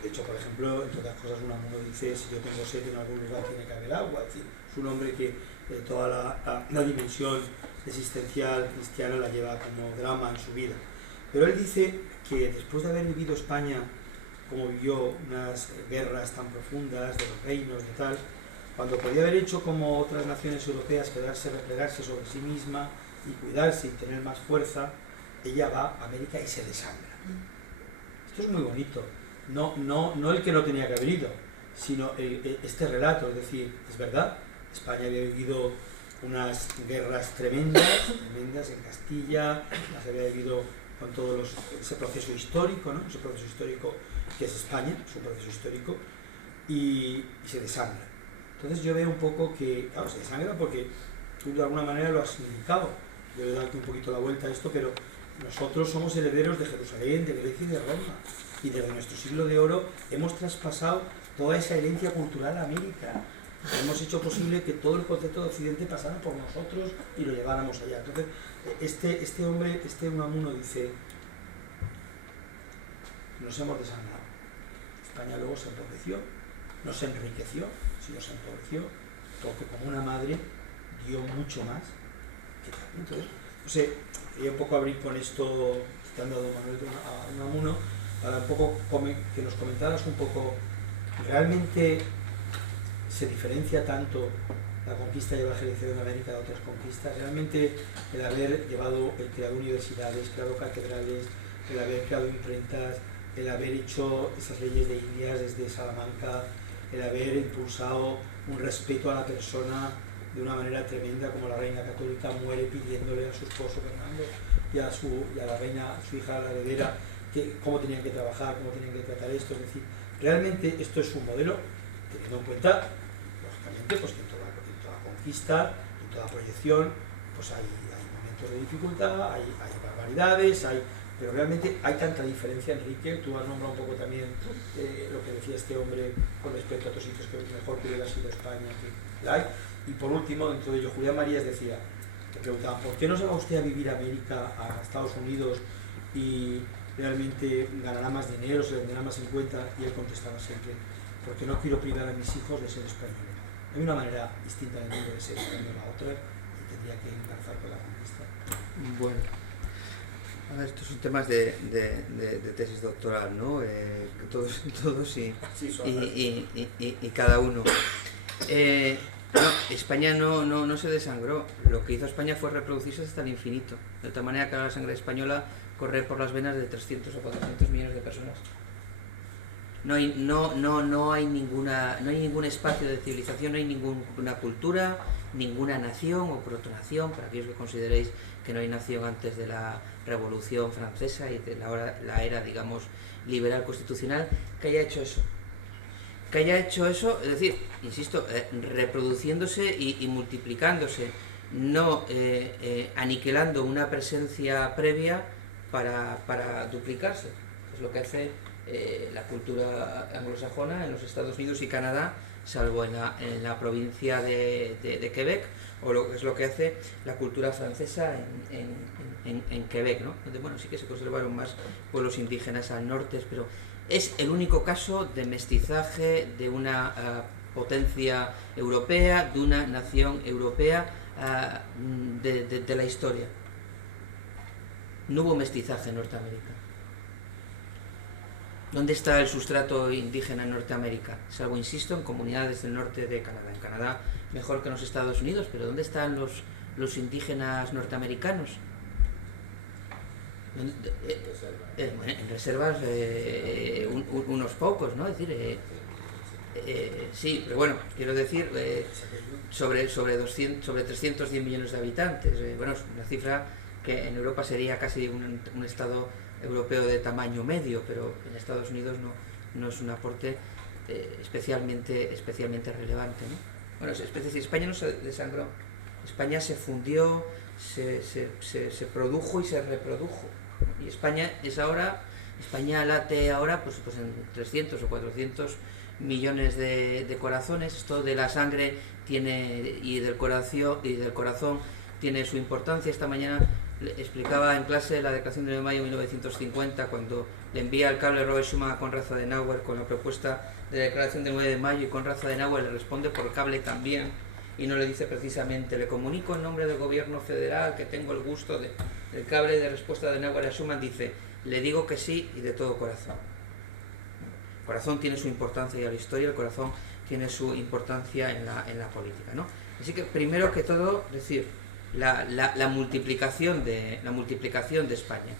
De hecho, por ejemplo, entre otras cosas, Unamuno dice: si yo tengo sed, en algún lugar tiene que haber agua. Es decir, es un hombre que toda la dimensión existencial cristiana la lleva como drama en su vida. Pero él dice que después de haber vivido España como vivió, unas guerras tan profundas de los reinos, de tal, cuando podía haber hecho como otras naciones europeas, quedarse, replegarse sobre sí misma y cuidarse y tener más fuerza, ella va a América y se desangra. Esto es muy bonito. No el que no tenía que haber ido, sino este relato. Es decir, es verdad, España había vivido unas guerras tremendas en Castilla, las había vivido con todo ese proceso histórico, ¿no? Ese proceso histórico que es España, es un proceso histórico, y se desangra. Entonces yo veo un poco que, claro, se desangra porque tú de alguna manera lo has indicado. Yo le he dado un poquito la vuelta a esto, pero nosotros somos herederos de Jerusalén, de Grecia y de Roma, y desde nuestro siglo de oro hemos traspasado toda esa herencia cultural a América. Hemos hecho posible que todo el concepto de Occidente pasara por nosotros y lo lleváramos allá. Entonces, este hombre, Unamuno, dice: nos hemos desangrado. España luego se empobreció, no se enriqueció, sino se empobreció, porque como una madre dio mucho más que tal. Entonces, no sé, quería un poco abrir con esto, citando a don Manuel a Unamuno, para un poco que nos comentaras un poco, ¿realmente se diferencia tanto la conquista y evangelización de América de otras conquistas? ¿Realmente el haber creado universidades, creado catedrales, el haber creado imprentas, el haber hecho esas leyes de Indias desde Salamanca, el haber impulsado un respeto a la persona de una manera tremenda, como la reina católica muere pidiéndole a su esposo Fernando y a la reina, su hija, la heredera, cómo tenían que trabajar, cómo tenían que tratar esto? Es decir, realmente esto es un modelo, teniendo en cuenta, lógicamente, pues que en toda conquista, en toda proyección, pues hay momentos de dificultad, hay barbaridades, pero realmente hay tanta diferencia. Enrique, tú has nombrado un poco también lo que decía este hombre con respecto a otros sitios que mejor que hubiera sido España que la hay. Y por último, dentro de ello, Julián Marías decía, le preguntaba: ¿por qué no se va usted a vivir a América, a Estados Unidos, y realmente ganará más dinero, se le tendrá más en cuenta? Y él contestaba siempre: porque no quiero privar a mis hijos de ser españoles. Hay una manera distinta del mundo de ser español a otra, y tendría que encauzar con la conquista. Bueno, a ver, estos son temas de tesis doctoral, ¿no? Todos y cada uno. No, España no se desangró. Lo que hizo España fue reproducirse hasta el infinito, de tal manera que la sangre española corre por las venas de 300 o 400 millones de personas. No hay ningún espacio de civilización, no hay ninguna cultura, ninguna nación o protonación, para aquellos que consideréis que no hay nación antes de la Revolución Francesa y de la era, digamos, liberal constitucional, que haya hecho eso. Que haya hecho eso, es decir, insisto, reproduciéndose y multiplicándose, no aniquilando una presencia previa para duplicarse. Es lo que hace la cultura anglosajona en los Estados Unidos y Canadá, salvo en la provincia de Quebec, o es lo que hace la cultura francesa en Quebec, ¿no? Donde, bueno, sí que se conservaron más pueblos indígenas al norte, pero es el único caso de mestizaje de una potencia europea, de una nación europea de la historia. No hubo mestizaje en Norteamérica. ¿Dónde está el sustrato indígena en Norteamérica? Salvo, insisto, en comunidades del norte de Canadá. En Canadá mejor que en los Estados Unidos, pero ¿dónde están los indígenas norteamericanos? En reservas unos pocos, ¿no? Es decir, sí, pero bueno, quiero decir, sobre 310 millones de habitantes. Bueno, es una cifra que en Europa sería casi un estado europeo de tamaño medio, pero en Estados Unidos no es un aporte especialmente relevante, ¿no? Bueno, es decir, España no se desangró, España se fundió, se produjo y se reprodujo. Y España es ahora, España late ahora pues en 300 o 400 millones de corazones. Esto de la sangre tiene y del corazón tiene su importancia. Esta mañana explicaba en clase la declaración de 9 de mayo de 1950, cuando le envía el cable Robert Schuman a Konrad Adenauer con la propuesta de declaración de 9 de mayo, y Konrad Adenauer le responde por cable también, y no le dice precisamente: le comunico en nombre del gobierno federal que tengo el gusto de... El cable de respuesta de Adenauer a Schuman dice: le digo que sí y de todo corazón. El corazón tiene su importancia y a la historia, el corazón tiene su importancia en la política, ¿no? Así que primero que todo, decir, la multiplicación de España,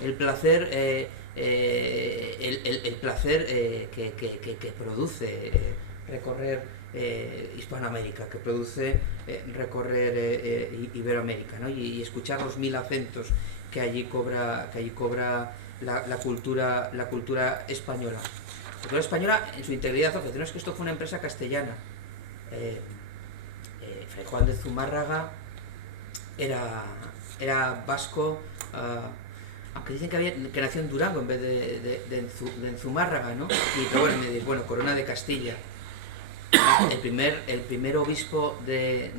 el placer el placer que produce recorrer Hispanoamérica, que produce recorrer Iberoamérica, ¿no? Y escuchar los 1000 acentos que allí cobra la cultura española. La cultura española en su integridad. No es que esto fue una empresa castellana. Fray Juan de Zumárraga era vasco, aunque dicen que nació en Durango en vez de en Zumárraga, ¿no? Pero bueno, Corona de Castilla. El primer obispo de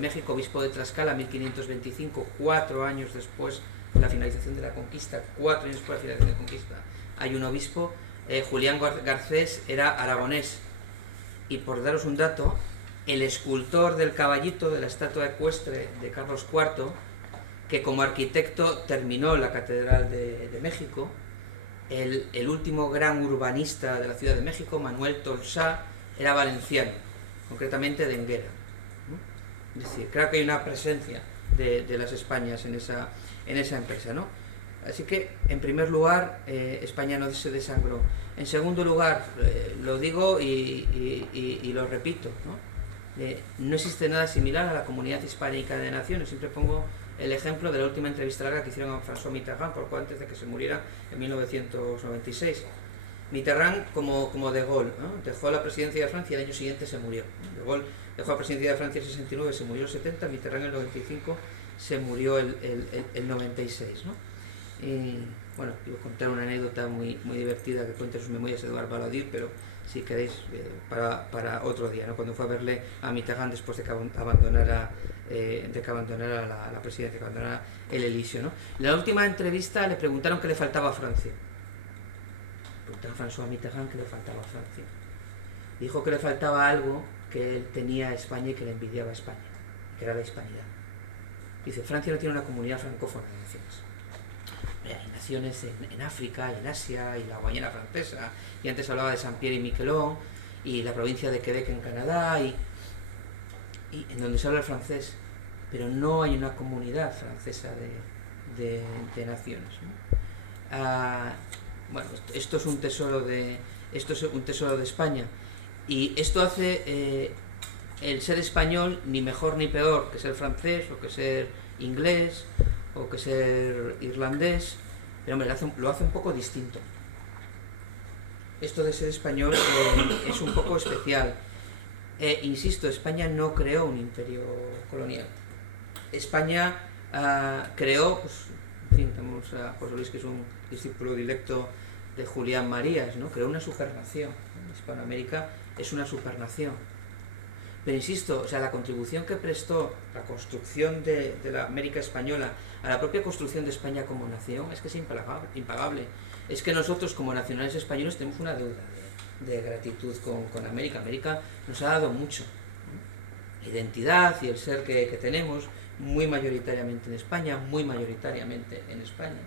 México, obispo de Tlaxcala, 1525, 4 años después de la finalización de la conquista, 4 años después de la finalización de la conquista, hay un obispo. Julián Garcés era aragonés. Y por daros un dato, el escultor del caballito de la estatua ecuestre de Carlos IV, que como arquitecto terminó la Catedral de México, el último gran urbanista de la Ciudad de México, Manuel Tolsá, era valenciano, concretamente de Enguera. Es decir, creo que hay una presencia de las Españas en esa empresa, ¿no? Así que, en primer lugar, España no se desangró. En segundo lugar, lo digo y lo repito, ¿no? No existe nada similar a la Comunidad Hispánica de Naciones. Siempre pongo el ejemplo de la última entrevista larga que hicieron a François Mitterrand poco antes de que se muriera en 1996. Mitterrand como De Gaulle, ¿no? Dejó la presidencia de Francia y el año siguiente se murió. De Gaulle dejó la presidencia de Francia en el 69, se murió en el 70, Mitterrand en el 95 se murió el 96, ¿no? Y bueno, quiero contar una anécdota muy divertida que cuenta en sus memorias Eduard Balladur, pero si queréis para otro día, ¿no? Cuando fue a verle a Mitterrand después de que abandonara la presidencia, que abandonara el Elíseo, ¿no? En la última entrevista le preguntaron qué le faltaba a Francia. Preguntaron a François Mitterrand qué le faltaba a Francia. Dijo que le faltaba algo que él tenía a España y que le envidiaba a España, que era la hispanidad. Dice: Francia no tiene una comunidad francófona de naciones. Hay naciones en África y en Asia, y la Guayana francesa, y antes hablaba de Saint-Pierre y Miquelon, y la provincia de Quebec en Canadá, y en donde se habla el francés, pero no hay una comunidad francesa de naciones, ¿no? Bueno, esto es un tesoro de España, y esto hace el ser español ni mejor ni peor que ser francés, o que ser inglés, o que ser irlandés, pero hombre, lo hace un poco distinto. Esto de ser español es un poco especial. Insisto, España no creó un imperio colonial. España creó, pues, en fin, tenemos a José Luis, que es un discípulo directo de Julián Marías, ¿no? Creó una supernación. Hispanoamérica es una supernación. Pero insisto, o sea, la contribución que prestó la construcción de la América española a la propia construcción de España como nación es que es impagable. Es que nosotros, como nacionales españoles, tenemos una deuda de gratitud con América. América nos ha dado mucho, ¿no? La identidad y el ser que tenemos, muy mayoritariamente en España,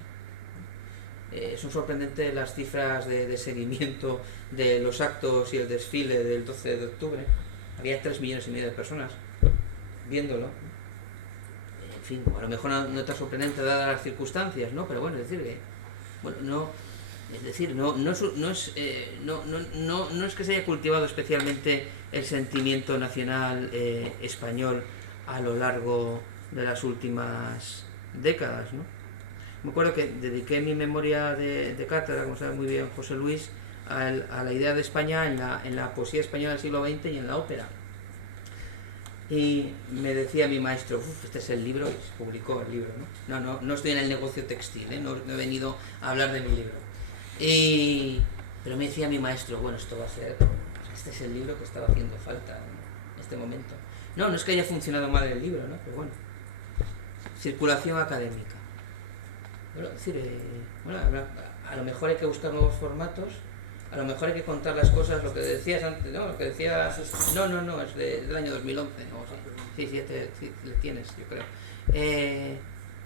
Son sorprendentes las cifras de seguimiento de los actos y el desfile del 12 de octubre. Había 3,5 millones de personas viéndolo. En fin, a lo mejor no está sorprendente dadas las circunstancias, ¿no? Pero bueno, es decir que, bueno, no es que se haya cultivado especialmente el sentimiento nacional español a lo largo de las últimas décadas, ¿no? Me acuerdo que dediqué mi memoria de cátedra, como sabe muy bien José Luis, a la idea de España en la poesía española del siglo XX y en la ópera. Y me decía mi maestro, este es el libro, y se publicó el libro, ¿no? No estoy en el negocio textil, no he venido a hablar de mi libro. Pero me decía mi maestro, bueno, esto va a ser, este es el libro que estaba haciendo falta en este momento. No es que haya funcionado mal el libro, ¿no? Pero bueno, circulación académica. Bueno, es decir, a lo mejor hay que buscar nuevos formatos, a lo mejor hay que contar las cosas, lo que decías antes, ¿no? Lo que decías, no, es del año 2011, ¿no? Sí, le tienes, yo creo.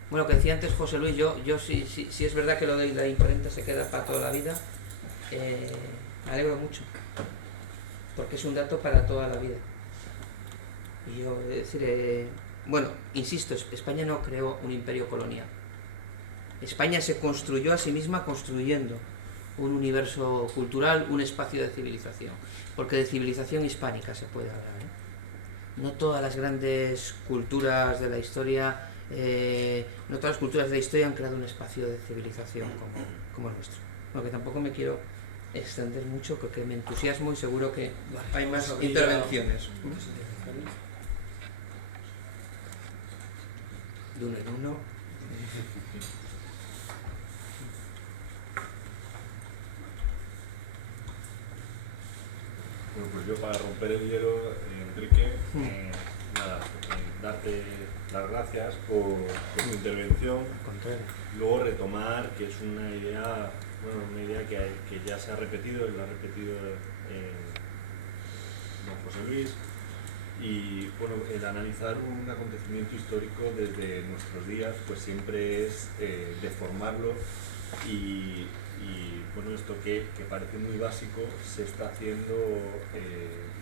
Bueno, lo que decía antes José Luis, yo sí es verdad que lo de la imprenta se queda para toda la vida, me alegro mucho, porque es un dato para toda la vida. Y yo, es decir, bueno, insisto, España no creó un imperio colonial. España se construyó a sí misma construyendo un universo cultural, un espacio de civilización, porque de civilización hispánica se puede hablar, ¿eh? No todas las grandes culturas de la historia, no todas las culturas de la historia han creado un espacio de civilización como el nuestro. Aunque tampoco me quiero extender mucho porque me entusiasmo y seguro que hay más intervenciones. De uno en uno. Bueno, pues yo para romper el hielo, Enrique, darte las gracias por tu intervención. Luego retomar que es una idea, que ya se ha repetido, y lo ha repetido don José Luis, y bueno, el analizar un acontecimiento histórico desde nuestros días pues siempre es deformarlo y bueno, esto que parece muy básico se está haciendo,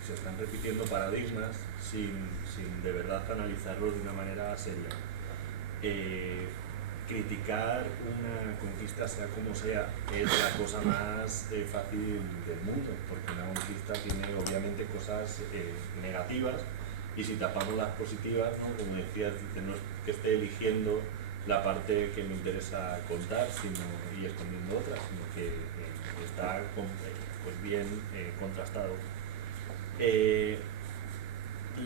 se están repitiendo paradigmas sin de verdad analizarlos de una manera seria. Criticar una conquista, sea como sea, es la cosa más fácil del mundo, porque una conquista tiene obviamente cosas negativas, y si tapamos las positivas, ¿no? Como decías, no es que esté eligiendo la parte que me interesa contar y escondiendo otras, sino que está pues bien contrastado.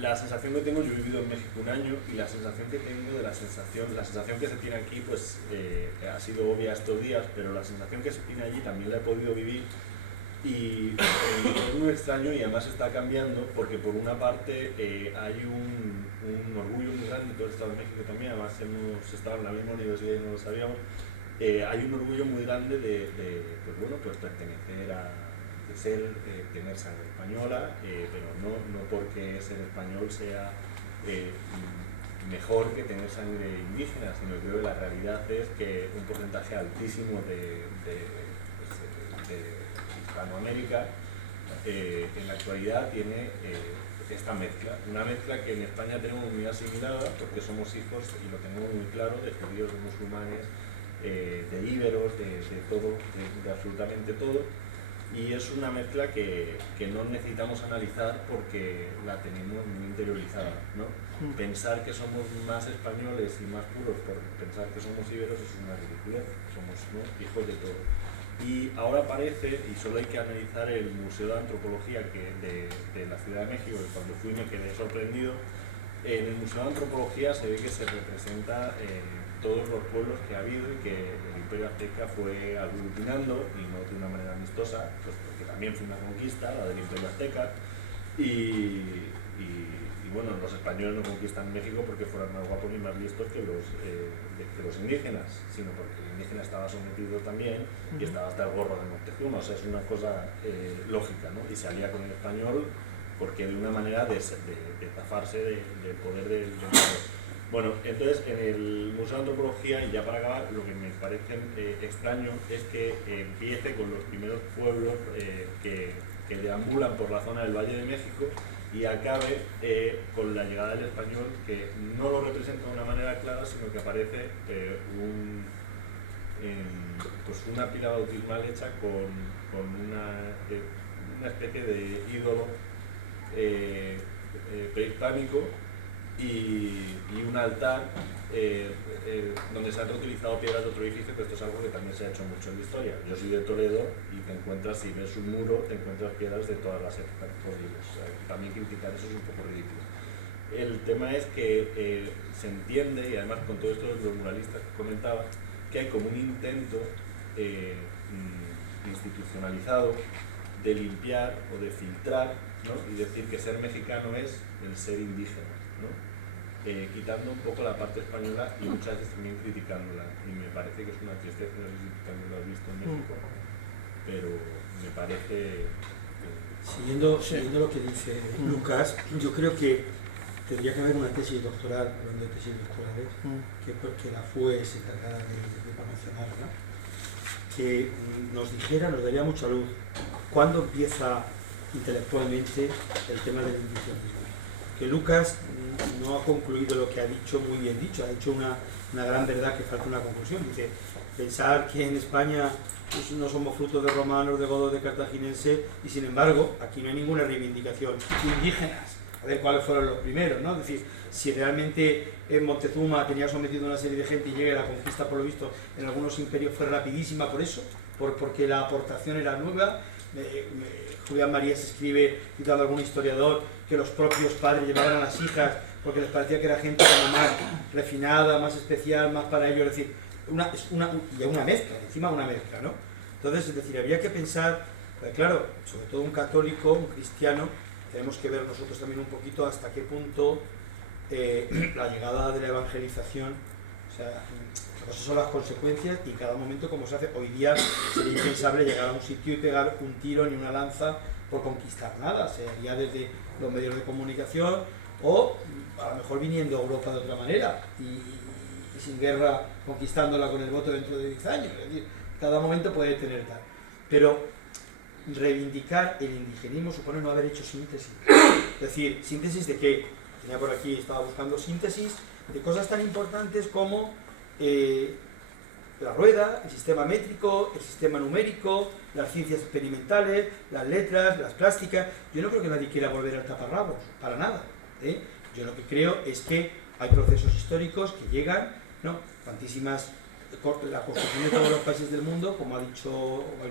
La sensación que tengo, yo he vivido en México un año, y la sensación que tengo de la sensación que se tiene aquí pues ha sido obvia estos días, pero la sensación que se tiene allí también la he podido vivir, y es muy extraño, y además está cambiando porque por una parte hay un orgullo muy grande, todo el Estado de México también, además hemos estado en la misma universidad y no lo sabíamos, hay un orgullo muy grande de pues pertenecer de tener sangre española, pero no porque ser español sea mejor que tener sangre indígena, sino que creo que la realidad es que un porcentaje altísimo de Hispanoamérica en la actualidad tiene esta mezcla, una mezcla que en España tenemos muy asimilada porque somos hijos, y lo tenemos muy claro, de judíos, de musulmanes, de íberos, de todo, de absolutamente todo, y es una mezcla que no necesitamos analizar porque la tenemos muy interiorizada, ¿no? Pensar que somos más españoles y más puros por pensar que somos íberos es una ridiculez, somos, ¿no?, hijos de todo. Y ahora parece, y solo hay que analizar el Museo de Antropología de la Ciudad de México, que cuando fui me quedé sorprendido. En el Museo de Antropología se ve que se representa todos los pueblos que ha habido y que el Imperio Azteca fue aglutinando, y no de una manera amistosa, pues porque también fue una conquista, la del Imperio Azteca, y bueno, los españoles no conquistan México porque fueran más guapos ni más listos que los indígenas, sino porque el indígena estaba sometido también y estaba hasta el gorro de Moctezuma, o sea, es una cosa lógica, ¿no? Y se alía con el español porque de una manera de zafarse del poder del mundo. Bueno, entonces en el Museo de Antropología, y ya para acabar, lo que me parece extraño es que empiece con los primeros pueblos que deambulan por la zona del Valle de México, y acabe con la llegada del español, que no lo representa de una manera clara, sino que aparece pues una pila bautismal hecha con una especie de ídolo prehispánico, y un altar donde se han reutilizado piedras de otro edificio, que esto es algo que también se ha hecho mucho en la historia. Yo soy de Toledo y te encuentras, si ves un muro, te encuentras piedras de todas las épocas posibles. O sea, también criticar eso es un poco ridículo. El tema es que se entiende, y además con todo esto de los muralistas que comentaba, que hay como un intento institucionalizado de limpiar o de filtrar, ¿no? Y decir que ser mexicano es el ser indígena, ¿no? Quitando un poco la parte española y muchas veces también criticándola, y me parece que es una tristeza, no sé si tú también lo has visto en México, pero me parece... Siguiendo lo que dice Lucas, yo creo que tendría que haber una tesis doctoral, hablando de tesis doctorales, que la FUE se encargara de promocionar, ¿no? Que nos dijera, nos daría mucha luz, cuándo empieza intelectualmente el tema del indigenismo. Que Lucas no ha concluido lo que ha dicho muy bien dicho, ha dicho una gran verdad que falta una conclusión. Dice, pensar que en España pues, no somos frutos de romanos, de godos, de cartaginenses, y sin embargo aquí no hay ninguna reivindicación indígenas. A ver cuáles fueron los primeros, ¿no? Es decir, si realmente en Montezuma tenía sometido a una serie de gente y llega la conquista, por lo visto, en algunos imperios fue rapidísima por eso, porque la aportación era nueva. Julián Marías escribe, citando a algún historiador, que los propios padres llevaban a las hijas porque les parecía que era gente como más refinada, más especial, más para ellos, es decir, una mezcla, encima una mezcla, ¿no? Entonces, es decir, habría que pensar, claro, sobre todo un católico, un cristiano, tenemos que ver nosotros también un poquito hasta qué punto la llegada de la evangelización, o sea, esas son las consecuencias y en cada momento como se hace. Hoy día sería impensable llegar a un sitio y pegar un tiro ni una lanza por conquistar nada, se haría desde los medios de comunicación o a lo mejor viniendo a Europa de otra manera y sin guerra conquistándola con el voto dentro de 10 años, es decir, cada momento puede tener tal. Pero reivindicar el indigenismo supone no haber hecho síntesis, es decir, síntesis de qué, tenía por aquí, estaba buscando síntesis de cosas tan importantes como la rueda, el sistema métrico, el sistema numérico, las ciencias experimentales, las letras, las plásticas. Yo no creo que nadie quiera volver al taparrabos, para nada, ¿eh? Yo lo que creo es que hay procesos históricos que llegan, ¿no? Cuantísimas, la construcción de todos los países del mundo, como habéis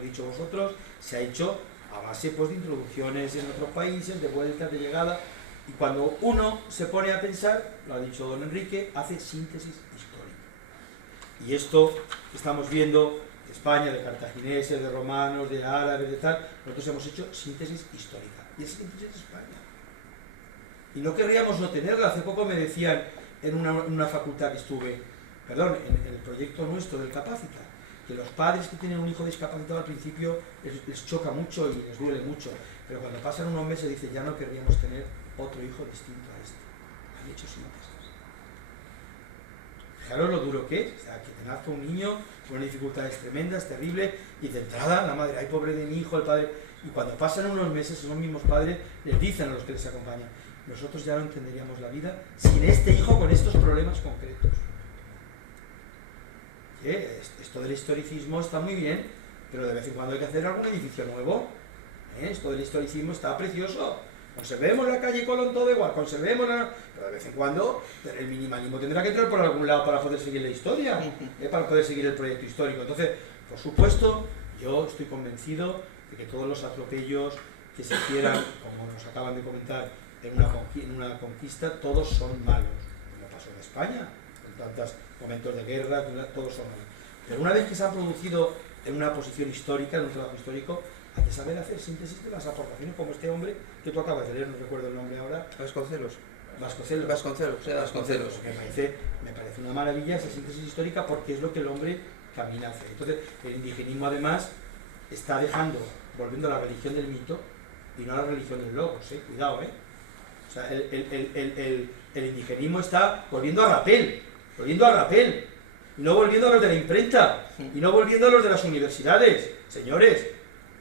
dicho vosotros, se ha hecho a base pues, de introducciones en otros países, de vueltas, de llegada, y cuando uno se pone a pensar, lo ha dicho don Enrique, hace síntesis histórica. Y esto que estamos viendo de España, de cartagineses, de romanos, de árabes, de tal, nosotros hemos hecho síntesis histórica. Y es síntesis de España. Y no querríamos no tenerla. Hace poco me decían en una facultad que estuve, perdón, en el proyecto nuestro del Capacita, que los padres que tienen un hijo discapacitado al principio les choca mucho y les duele mucho, pero cuando pasan unos meses dicen ya no querríamos tener otro hijo distinto a este. Han hecho síntesis. Fijaros lo duro que es, o sea, que te nazca un niño con unas dificultades tremendas, terribles, y de entrada la madre, ay pobre de mi hijo, el padre, y cuando pasan unos meses esos mismos padres les dicen a los que les acompañan, nosotros ya no entenderíamos la vida sin este hijo con estos problemas concretos. Esto del historicismo está muy bien, pero de vez en cuando hay que hacer algún edificio nuevo. Esto del historicismo está precioso. Conservemos la calle Colón todo igual, conservémosla, pero de vez en cuando el minimalismo tendrá que entrar por algún lado para poder seguir la historia, para poder seguir el proyecto histórico. Entonces, por supuesto, yo estoy convencido de que todos los atropellos que se hicieran, como nos acaban de comentar, en una conquista, todos son malos, como pasó en España, en tantos momentos de guerra, todos son malos. Pero una vez que se han producido en una posición histórica, en un trabajo histórico, hay que saber hacer síntesis de las aportaciones, como este hombre que tú acabas de leer, no recuerdo el nombre ahora. Vasconcelos. Vasconcelos. Me parece una maravilla esa síntesis histórica porque es lo que el hombre camina a hacer. Entonces, el indigenismo además está volviendo a la religión del mito y no a la religión del logos, cuidado, O sea, el indigenismo está volviendo a Rapel, y no volviendo a los de la imprenta, y no volviendo a los de las universidades, señores.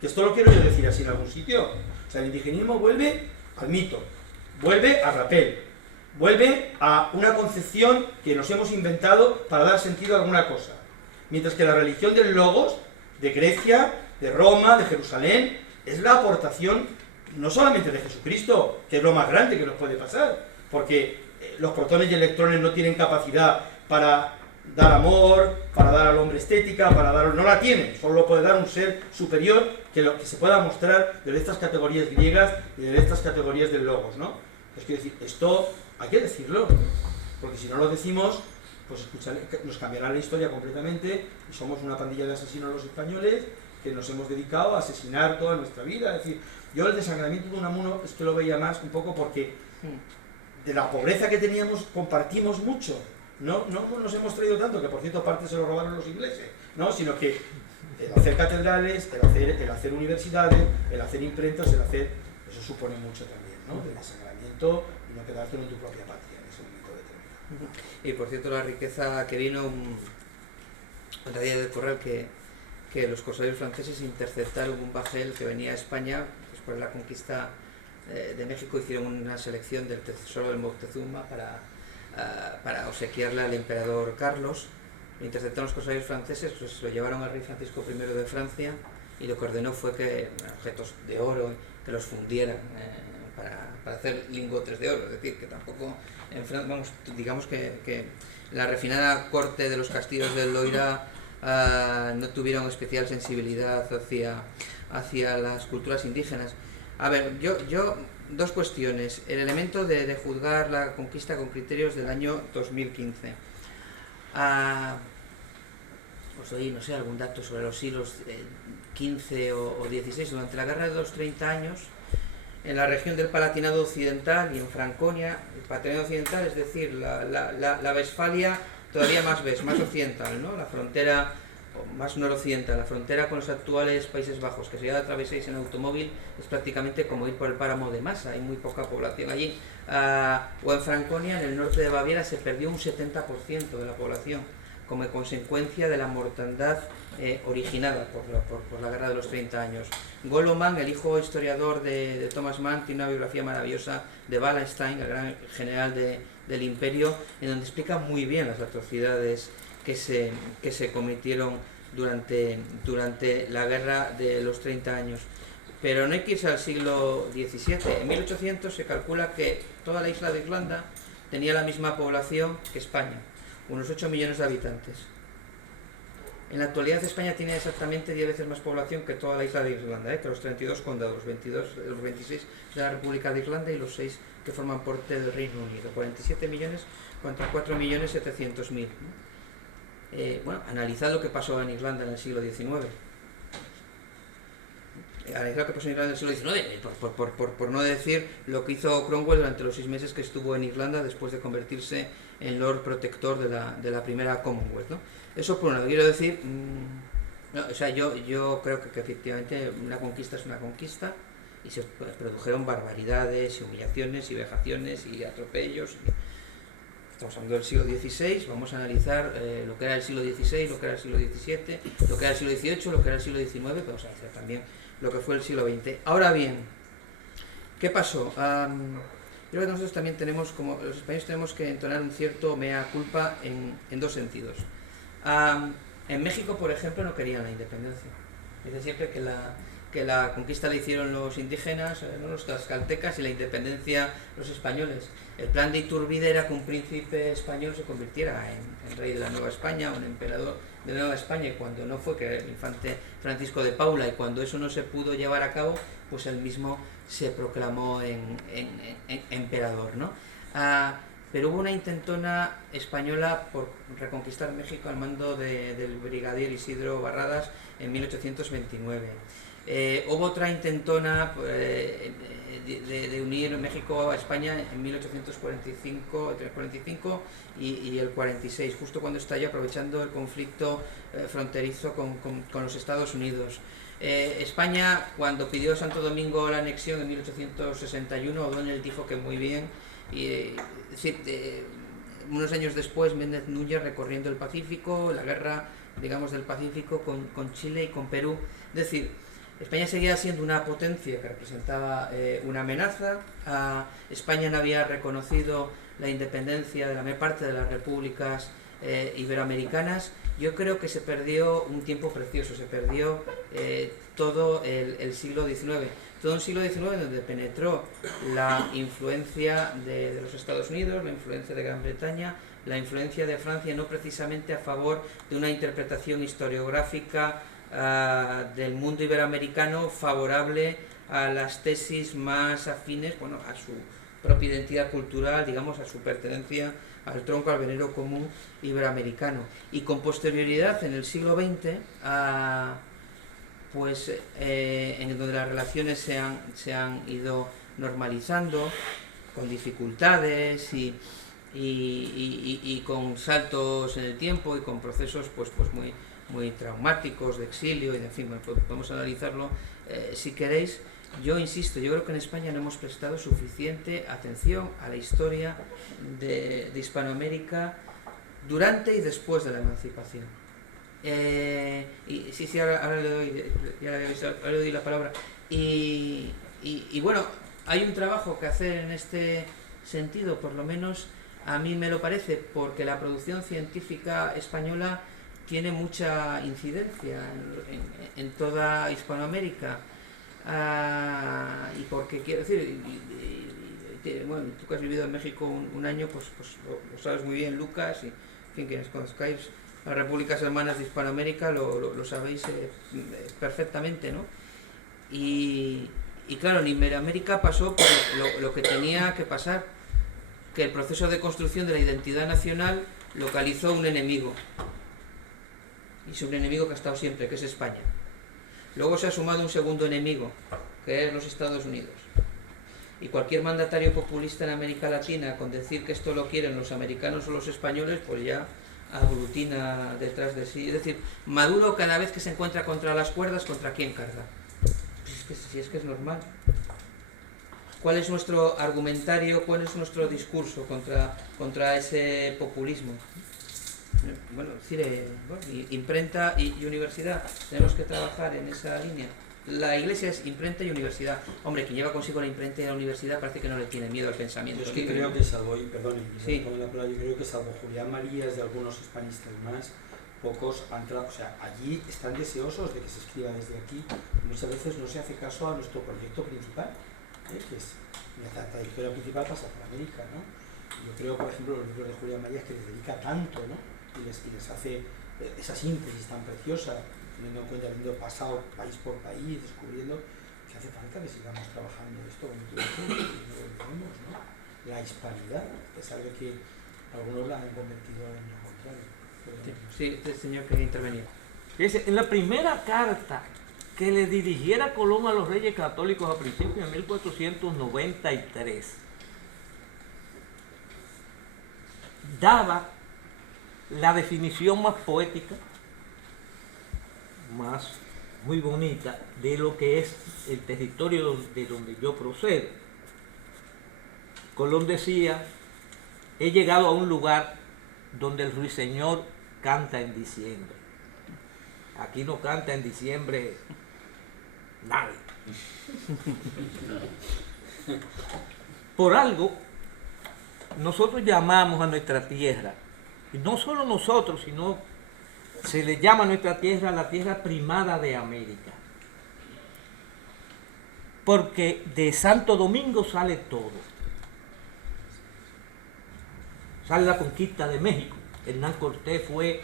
Que esto lo quiero yo decir así en algún sitio. O sea, el indigenismo vuelve al mito, vuelve a Rapel, vuelve a una concepción que nos hemos inventado para dar sentido a alguna cosa. Mientras que la religión del logos, de Grecia, de Roma, de Jerusalén, es la aportación no solamente de Jesucristo, que es lo más grande que nos puede pasar, porque los protones y electrones no tienen capacidad para dar amor, para dar al hombre estética, no la tiene, solo lo puede dar un ser superior que se pueda mostrar desde estas categorías griegas y desde estas categorías del logos, ¿no? Es quiero decir, esto hay que decirlo, porque si no lo decimos, pues nos cambiará la historia completamente y somos una pandilla de asesinos los españoles que nos hemos dedicado a asesinar toda nuestra vida. Es decir, yo el desangramiento de Unamuno es que lo veía más un poco porque de la pobreza que teníamos compartimos mucho. No nos hemos traído tanto, que por cierto parte se lo robaron los ingleses, ¿no? Sino que el hacer catedrales, el hacer universidades, el hacer imprentas, eso supone mucho también, ¿no? De desangramiento y no quedarte en tu propia patria en ese momento determinado. Y por cierto, la riqueza que vino, otra día de correr que los corsarios franceses interceptaron un bajel que venía a España después de la conquista de México, hicieron una selección del tesoro del Moctezuma para obsequiarle al emperador Carlos. Lo interceptaron los corsarios franceses, pues lo llevaron al rey Francisco I de Francia y lo que ordenó fue que objetos de oro, que los fundieran para hacer lingotes de oro. Es decir, que tampoco, digamos que la refinada corte de los castillos del Loira no tuvieron especial sensibilidad hacia las culturas indígenas. A ver, yo dos cuestiones. El elemento de juzgar la conquista con criterios del año 2015. Os doy, no sé, algún dato sobre los siglos XV o XVI. Durante la Guerra de los 30 años, en la región del Palatinado Occidental y en Franconia, el Palatinado Occidental, es decir, la Westfalia todavía más occidental, ¿no? La frontera más noroccidental, la frontera con los actuales Países Bajos, que si ya la atravesáis en automóvil es prácticamente como ir por el páramo de Massa, hay muy poca población allí. O en Franconia, en el norte de Baviera, se perdió un 70% de la población como consecuencia de la mortandad originada por la Guerra de los 30 años. Gollo Mann, el hijo historiador de Thomas Mann, tiene una biografía maravillosa de Wallenstein, el gran general del imperio, en donde explica muy bien las atrocidades que se cometieron durante la Guerra de los 30 años. Pero no hay que irse al siglo XVII. En 1800 se calcula que toda la isla de Irlanda tenía la misma población que España, unos 8 millones de habitantes. En la actualidad España tiene exactamente 10 veces más población que toda la isla de Irlanda, que los 32 condados, los 26 de la República de Irlanda y los 6 que forman parte del Reino Unido. 47 millones contra 4.700.000. Bueno, analizad lo que pasó en Irlanda en el siglo XIX. Analizad lo que pasó en Irlanda en el siglo XIX, por no decir lo que hizo Cromwell durante los 6 meses que estuvo en Irlanda después de convertirse en Lord Protector de la primera Commonwealth, ¿no? Eso por un lado. Quiero decir, no, o sea, yo creo que efectivamente una conquista es una conquista y se produjeron barbaridades y humillaciones y vejaciones y atropellos. Estamos hablando del siglo XVI, vamos a analizar lo que era el siglo XVI, lo que era el siglo XVII, lo que era el siglo XVIII, lo que era el siglo XIX, vamos a analizar también lo que fue el siglo XX. Ahora bien, ¿qué pasó? Creo que nosotros también tenemos, como los españoles, tenemos que entonar un cierto mea culpa en dos sentidos. En México, por ejemplo, no querían la independencia. Dice siempre que la conquista la hicieron los indígenas, no los tlaxcaltecas, y la independencia los españoles. El plan de Iturbide era que un príncipe español se convirtiera en rey de la Nueva España o en emperador de la Nueva España, y cuando no fue, que era el infante Francisco de Paula, y cuando eso no se pudo llevar a cabo, pues él mismo se proclamó en emperador, ¿no? Pero hubo una intentona española por reconquistar México al mando del brigadier Isidro Barradas en 1829. Hubo otra intentona de unir México a España en 1845, entre el 45 y el 46, justo cuando estalló, aprovechando el conflicto fronterizo con los Estados Unidos. España, cuando pidió Santo Domingo la anexión en 1861, O'Donnell dijo que muy bien, y unos años después Méndez Núñez recorriendo el Pacífico, la guerra, digamos, del Pacífico con Chile y con Perú. Es decir, España seguía siendo una potencia que representaba una amenaza. España no había reconocido la independencia de la mayor parte de las repúblicas iberoamericanas. Yo creo que se perdió un tiempo precioso, se perdió todo el siglo XIX. todo un siglo XIX donde penetró la influencia de los Estados Unidos, la influencia de Gran Bretaña, la influencia de Francia, no precisamente a favor de una interpretación historiográfica del mundo iberoamericano favorable a las tesis más afines, bueno, a su propia identidad cultural, digamos, a su pertenencia al tronco, al venero común iberoamericano. Y con posterioridad, en el siglo XX, pues en donde las relaciones se han ido normalizando, con dificultades y con saltos en el tiempo y con procesos pues muy traumáticos de exilio, y en fin, bueno, podemos analizarlo si queréis. Yo insisto, yo creo que en España no hemos prestado suficiente atención a la historia de Hispanoamérica durante y después de la emancipación. Y sí, ahora le doy la palabra. Y bueno, hay un trabajo que hacer en este sentido, por lo menos a mí me lo parece, porque la producción científica española tiene mucha incidencia en toda Hispanoamérica. Y porque quiero decir, bueno, tú que has vivido en México un año, pues lo sabes muy bien, Lucas, y en fin, quienes conozcáis las Repúblicas Hermanas de Hispanoamérica lo sabéis perfectamente, ¿no? Y claro, en Iberoamérica pasó por lo que tenía que pasar, que el proceso de construcción de la identidad nacional localizó un enemigo, y es un enemigo que ha estado siempre, que es España. Luego se ha sumado un segundo enemigo, que es los Estados Unidos. Y cualquier mandatario populista en América Latina, con decir que esto lo quieren los americanos o los españoles, pues ya aglutina detrás de sí. Es decir, Maduro cada vez que se encuentra contra las cuerdas, ¿contra quién carga? Pues si es que es normal. ¿Cuál es nuestro argumentario, cuál es nuestro discurso contra ese populismo? Bueno, es decir, imprenta y universidad, tenemos que trabajar en esa línea. La Iglesia es imprenta y universidad. Hombre, quien lleva consigo la imprenta y la universidad parece que no le tiene miedo al pensamiento. Yo es que creo que salvo, y perdón, sí, yo creo que salvo Julián Marías de algunos hispanistas más, pocos han o sea, allí están deseosos de que se escriba desde aquí. Muchas veces no se hace caso a nuestro proyecto principal, que es la trayectoria principal pasa por América, ¿no? Yo creo, por ejemplo, los libros de Julián Marías, que les dedica tanto, ¿no? Y les hace esa síntesis tan preciosa, teniendo en cuenta, habiendo pasado país por país, descubriendo que hace falta que sigamos trabajando esto, como tú dices, y no lo olvidemos, ¿no? La hispanidad, a pesar de que algunos la han convertido en lo contrario. Sí, este señor quería intervenir. En la primera carta que le dirigiera Colón a los reyes católicos a principios de 1493, daba la definición más poética, más muy bonita, de lo que es el territorio de donde yo procedo. Colón decía: he llegado a un lugar donde el ruiseñor canta en diciembre. Aquí no canta en diciembre nadie. Por algo, nosotros llamamos a nuestra tierra, y no solo nosotros, sino se le llama a nuestra tierra la tierra primada de América. Porque de Santo Domingo sale todo. Sale la conquista de México. Hernán Cortés fue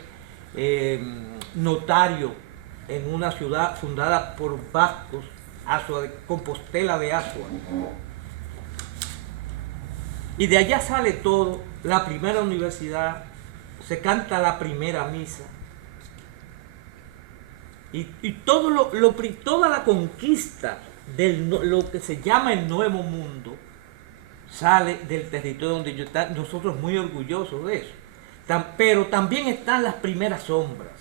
notario en una ciudad fundada por vascos, Compostela de Azua. Y de allá sale todo, la primera universidad, se canta la primera misa. Y todo toda la conquista de lo que se llama el Nuevo Mundo sale del territorio donde yo estoy, nosotros muy orgullosos de eso. Pero también están las primeras sombras.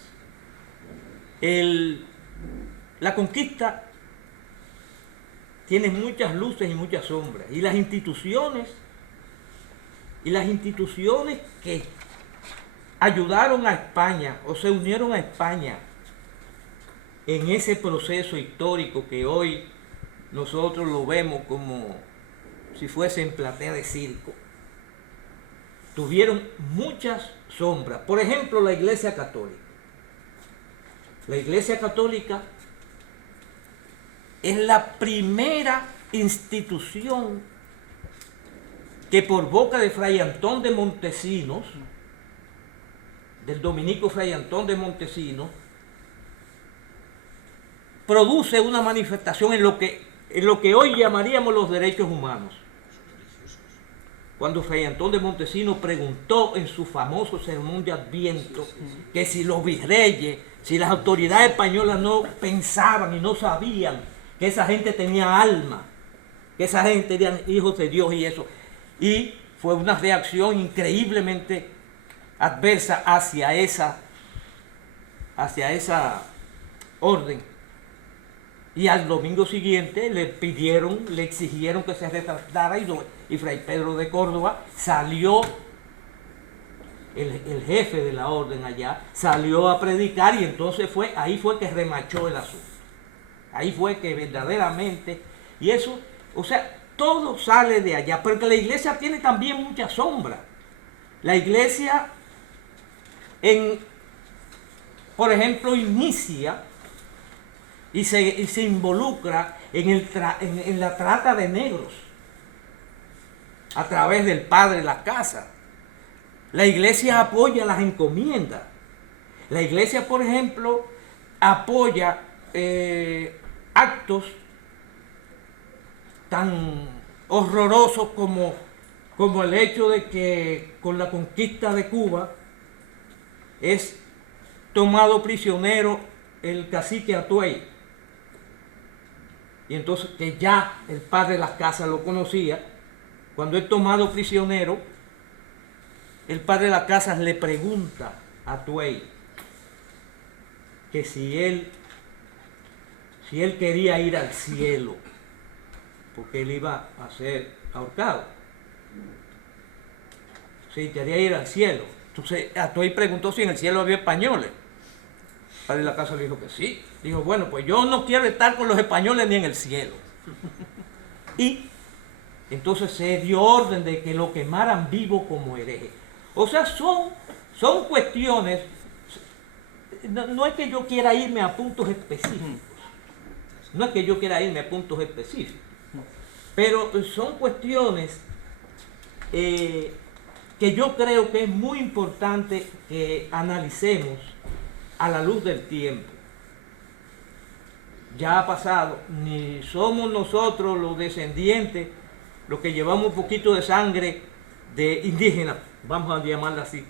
La conquista tiene muchas luces y muchas sombras. Y las instituciones que ayudaron a España o se unieron a España en ese proceso histórico que hoy nosotros lo vemos como si fuese en platea de circo, tuvieron muchas sombras. Por ejemplo, la Iglesia Católica. La Iglesia Católica es la primera institución que por boca de Fray Antón de Montesinos, del dominico Fray Antón de Montesinos, produce una manifestación en lo que hoy llamaríamos los derechos humanos. Cuando Fray Antón de Montesinos preguntó en su famoso sermón de Adviento que si los virreyes, si las autoridades españolas no pensaban y no sabían que esa gente tenía alma, que esa gente eran hijos de Dios y eso. Y fue una reacción increíblemente adversa hacia esa orden. Y al domingo siguiente le exigieron que se retratara y Fray Pedro de Córdoba salió, el jefe de la orden allá, salió a predicar y entonces ahí fue que remachó el asunto. Ahí fue que verdaderamente, y eso, o sea, todo sale de allá, porque la iglesia tiene también mucha sombra. La iglesia, por ejemplo, inicia y se involucra en la trata de negros a través del padre de la casa. La iglesia apoya las encomiendas. La iglesia, por ejemplo, apoya actos tan horrorosos como el hecho de que con la conquista de Cuba es tomado prisionero el cacique Atuey. Y entonces, que ya el padre de las casas lo conocía, cuando es tomado prisionero, el padre de las casas le pregunta a Atuey que si él quería ir al cielo, porque él iba a ser ahorcado. Si quería ir al cielo. Entonces Atuey preguntó si en el cielo había españoles. El padre de la casa le dijo que sí. Dijo, bueno, pues yo no quiero estar con los españoles ni en el cielo. Y entonces se dio orden de que lo quemaran vivo como hereje. O sea, son cuestiones. No es que yo quiera irme a puntos específicos. No es que yo quiera irme a puntos específicos. Pero son cuestiones que yo creo que es muy importante que analicemos a la luz del tiempo. Ya ha pasado, ni somos nosotros los descendientes, los que llevamos un poquito de sangre de indígenas, vamos a llamarla así,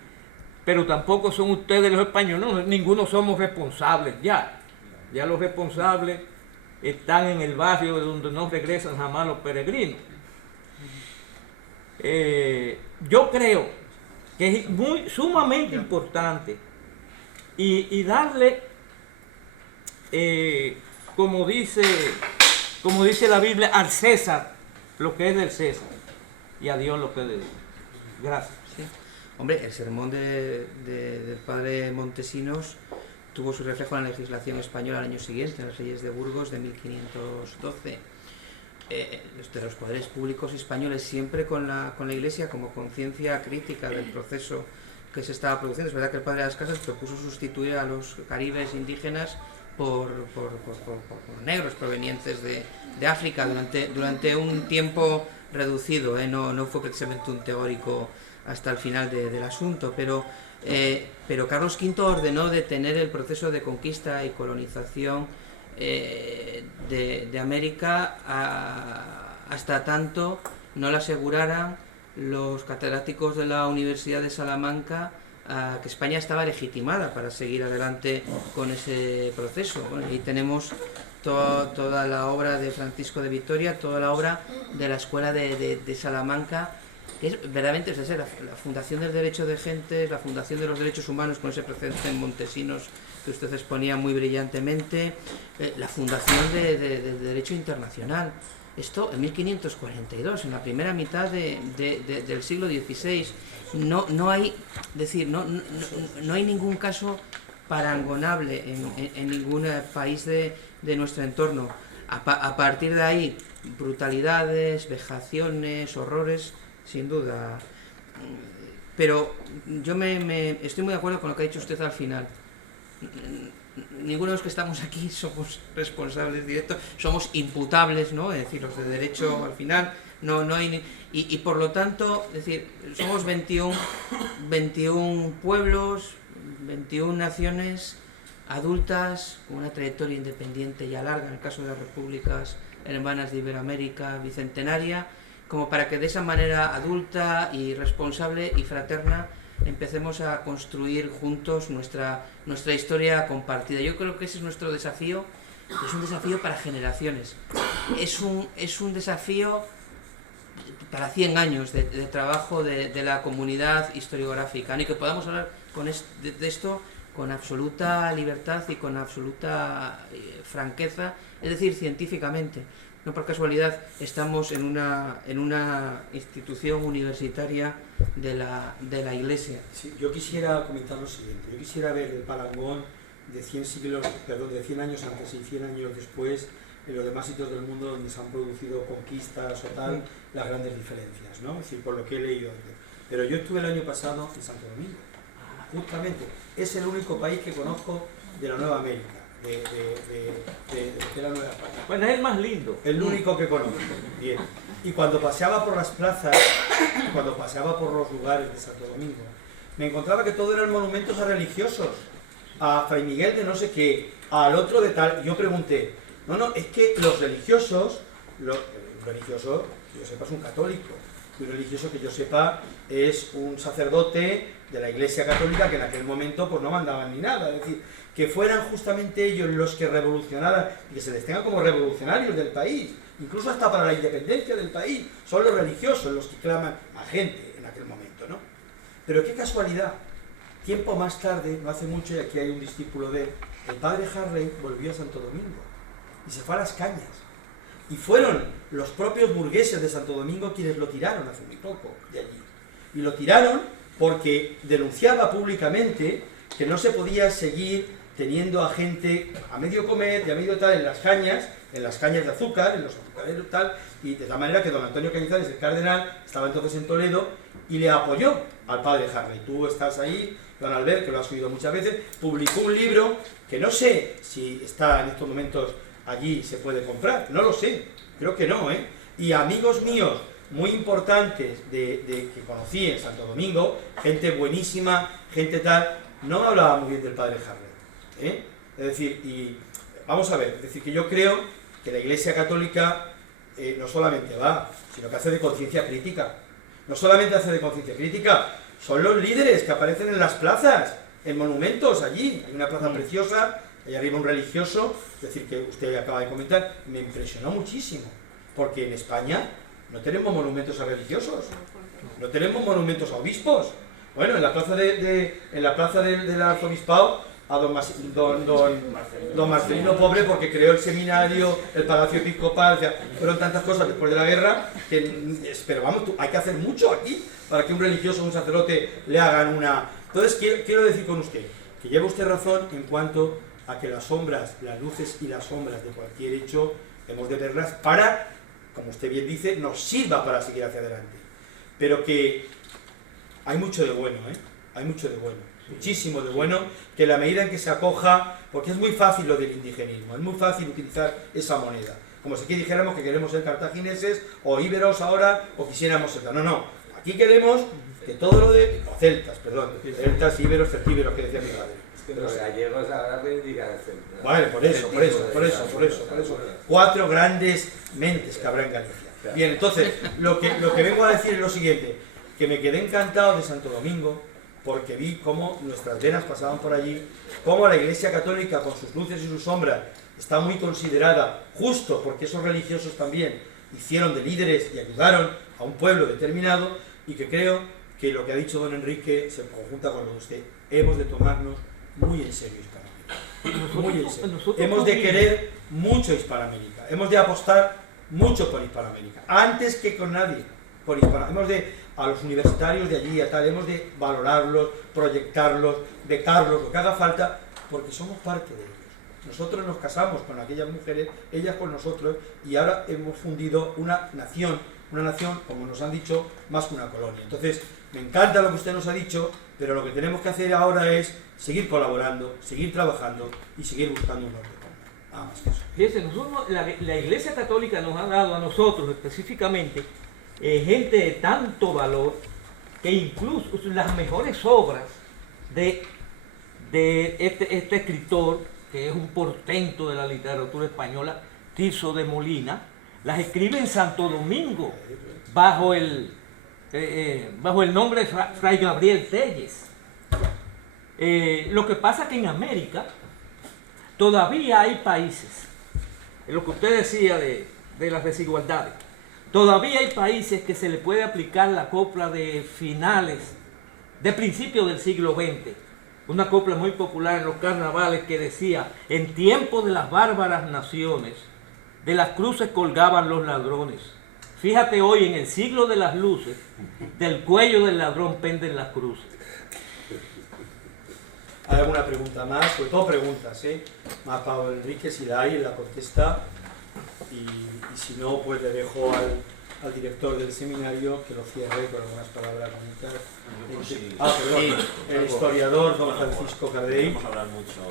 pero tampoco son ustedes los españoles, no, ninguno somos responsables ya los responsables están en el barrio de donde no regresan jamás los peregrinos. Yo creo que es sumamente importante y darle, como dice la Biblia, al César lo que es del César y a Dios lo que es de Dios. Gracias. Sí. Hombre, el sermón del padre Montesinos tuvo su reflejo en la legislación española al año siguiente, en las leyes de Burgos de 1512. De los poderes públicos españoles, siempre con la Iglesia como conciencia crítica del proceso que se estaba produciendo. Es verdad que el padre de las casas propuso sustituir a los caribes indígenas por negros provenientes de África durante un tiempo reducido, no fue precisamente un teórico hasta el final del asunto, pero Carlos V ordenó detener el proceso de conquista y colonización de América hasta tanto no le aseguraran los catedráticos de la Universidad de Salamanca que España estaba legitimada para seguir adelante con ese proceso. Bueno, y tenemos toda la obra de Francisco de Vitoria, toda la obra de la Escuela de Salamanca, que es verdaderamente la fundación del derecho de gente, la fundación de los derechos humanos con ese precedente en Montesinos que usted exponía muy brillantemente, la fundación del derecho internacional. Esto en 1542, en la primera mitad del siglo XVI. No hay ningún caso parangonable en ningún país de nuestro entorno. A partir de ahí, brutalidades, vejaciones, horrores, sin duda. Pero yo estoy muy de acuerdo con lo que ha dicho usted al final. ninguno de los que estamos aquí somos responsables directos, somos imputables, ¿no? Es decir, los de derecho al final, no hay y por lo tanto, es decir, somos 21 pueblos, 21 naciones adultas, con una trayectoria independiente ya larga, en el caso de las repúblicas hermanas de Iberoamérica, bicentenaria, como para que de esa manera adulta y responsable y fraterna empecemos a construir juntos nuestra historia compartida. Yo creo que ese es nuestro desafío, es un desafío para generaciones, es un desafío para 100 años de trabajo de la comunidad historiográfica, y que podamos hablar de esto con absoluta libertad y con absoluta franqueza, es decir, científicamente. No por casualidad estamos en una institución universitaria de la Iglesia. Sí, yo quisiera comentar lo siguiente. Yo quisiera ver el parangón de 100 años antes y 100 años después en los demás sitios del mundo donde se han producido conquistas o tal, las grandes diferencias, ¿no? Es decir, por lo que he leído antes. Pero yo estuve el año pasado en Santo Domingo, justamente. Es el único país que conozco de la Nueva América. De la Nueva España. Bueno, es el más lindo. El único que conozco. Bien. Y cuando paseaba por las plazas, cuando paseaba por los lugares de Santo Domingo, me encontraba que todo eran monumentos a religiosos. A Fray Miguel de no sé qué, al otro de tal. Y yo pregunté, no, es que los religiosos, un religioso que yo sepa es un católico. Y un religioso que yo sepa es un sacerdote de la Iglesia Católica que en aquel momento pues no mandaban ni nada. Es decir, que fueran justamente ellos los que revolucionaran, y que se les tenga como revolucionarios del país, incluso hasta para la independencia del país, son los religiosos los que claman a gente en aquel momento, ¿no? Pero qué casualidad, tiempo más tarde, no hace mucho, y aquí hay un discípulo de él, el padre Harley volvió a Santo Domingo y se fue a Las Cañas, y fueron los propios burgueses de Santo Domingo quienes lo tiraron hace muy poco de allí, y lo tiraron porque denunciaba públicamente que no se podía seguir teniendo a gente a medio comer y a medio tal en las cañas de azúcar, en los azucareros tal, y de tal manera que don Antonio Cañizares, el cardenal, estaba entonces en Toledo y le apoyó al padre Harley. Tú estás ahí, don Albert, que lo has oído muchas veces, publicó un libro que no sé si está en estos momentos allí, se puede comprar, no lo sé, creo que no, ¿eh? Y amigos míos muy importantes que conocí en Santo Domingo, gente buenísima, gente tal, no me hablaba muy bien del padre Harley. Es decir, y vamos a ver, es decir, que yo creo que la Iglesia Católica no solamente va, sino que hace de conciencia crítica. No solamente hace de conciencia crítica, son los líderes que aparecen en las plazas, en monumentos allí. Hay una plaza preciosa, ahí arriba un religioso, es decir, que usted acaba de comentar, me impresionó muchísimo, porque en España no tenemos monumentos a religiosos, no tenemos monumentos a obispos. Bueno, en la plaza del arzobispado, a don Marcelino Pobre, porque creó el seminario, el palacio episcopal, o sea, fueron tantas cosas después de la guerra, pero vamos, hay que hacer mucho aquí para que un religioso o un sacerdote le hagan una... Entonces, quiero decir con usted, que lleva usted razón en cuanto a que las luces y las sombras de cualquier hecho, hemos de verlas para, como usted bien dice, nos sirva para seguir hacia adelante. Pero que hay mucho de bueno, hay mucho de bueno. Muchísimo de bueno, que en la medida en que se acoja, porque es muy fácil lo del indigenismo, es muy fácil utilizar esa moneda, como si aquí dijéramos que queremos ser cartagineses o íberos ahora, o quisiéramos ser, no, aquí queremos que todo lo de, o celtas, celtas, íberos, celtíberos, que decía mi padre. Los gallegos ahora reivindican el centro. Vale, por eso. 4 grandes mentes que habrá en Galicia. Bien, entonces, lo que vengo a decir es lo siguiente, que me quedé encantado de Santo Domingo, porque vi cómo nuestras venas pasaban por allí, cómo la Iglesia Católica, con sus luces y sus sombras, está muy considerada, justo porque esos religiosos también hicieron de líderes y ayudaron a un pueblo determinado, y que creo que lo que ha dicho don Enrique se conjunta con lo de usted. Hemos de tomarnos muy en serio Hispanoamérica, muy en serio. Hemos de querer mucho Hispanoamérica, hemos de apostar mucho por Hispanoamérica, antes que con nadie, por Hispanoamérica. A los universitarios de allí, hemos de valorarlos, proyectarlos, becarlos, lo que haga falta, porque somos parte de ellos. Nosotros nos casamos con aquellas mujeres, ellas con nosotros, y ahora hemos fundido una nación una nación, como nos han dicho, más que una colonia. Entonces, me encanta lo que usted nos ha dicho, pero lo que tenemos que hacer ahora es seguir colaborando, seguir trabajando y seguir buscando un orden común. Nada más que eso. Fíjense, nosotros, la Iglesia Católica nos ha dado a nosotros específicamente gente de tanto valor que incluso las mejores obras de este escritor, que es un portento de la literatura española, Tirso de Molina, las escribe en Santo Domingo bajo el nombre de Fray Gabriel Telles. Lo que pasa es que en América todavía hay países, lo que usted decía de las desigualdades, todavía hay países que se le puede aplicar la copla de principios del siglo XX, una copla muy popular en los carnavales que decía: en tiempo de las bárbaras naciones, de las cruces colgaban los ladrones. Fíjate hoy, en el siglo de las luces, del cuello del ladrón penden las cruces. ¿Hay alguna pregunta más? Sobre todo preguntas, ¿eh? Más Pablo Enrique, si la hay, la contesta. Y si no, pues le dejo al director del seminario que lo cierre con algunas palabras bonitas. Perdón, el historiador don Francisco Cardey. Vamos a hablar mucho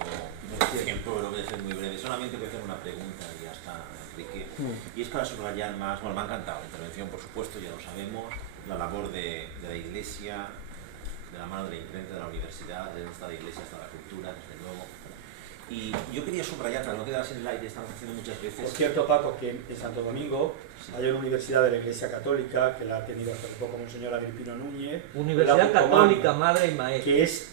tiempo, pero voy a ser muy breve. Solamente voy a hacer una pregunta y ya está, Enrique. Y es para subrayar más, bueno, me ha encantado la intervención, por supuesto, ya lo sabemos, la labor de la Iglesia, de la mano de la imprenta, de la universidad, de donde está la Iglesia hasta la cultura, desde luego. Y yo quería subrayar, para no quedarse en el aire, estamos haciendo muchas veces... Por cierto, Paco, que en Santo Domingo hay una universidad de la Iglesia Católica, que la ha tenido hasta hace poco Monseñor Agripino Núñez. Universidad Católica, Madre y Maestra. Que es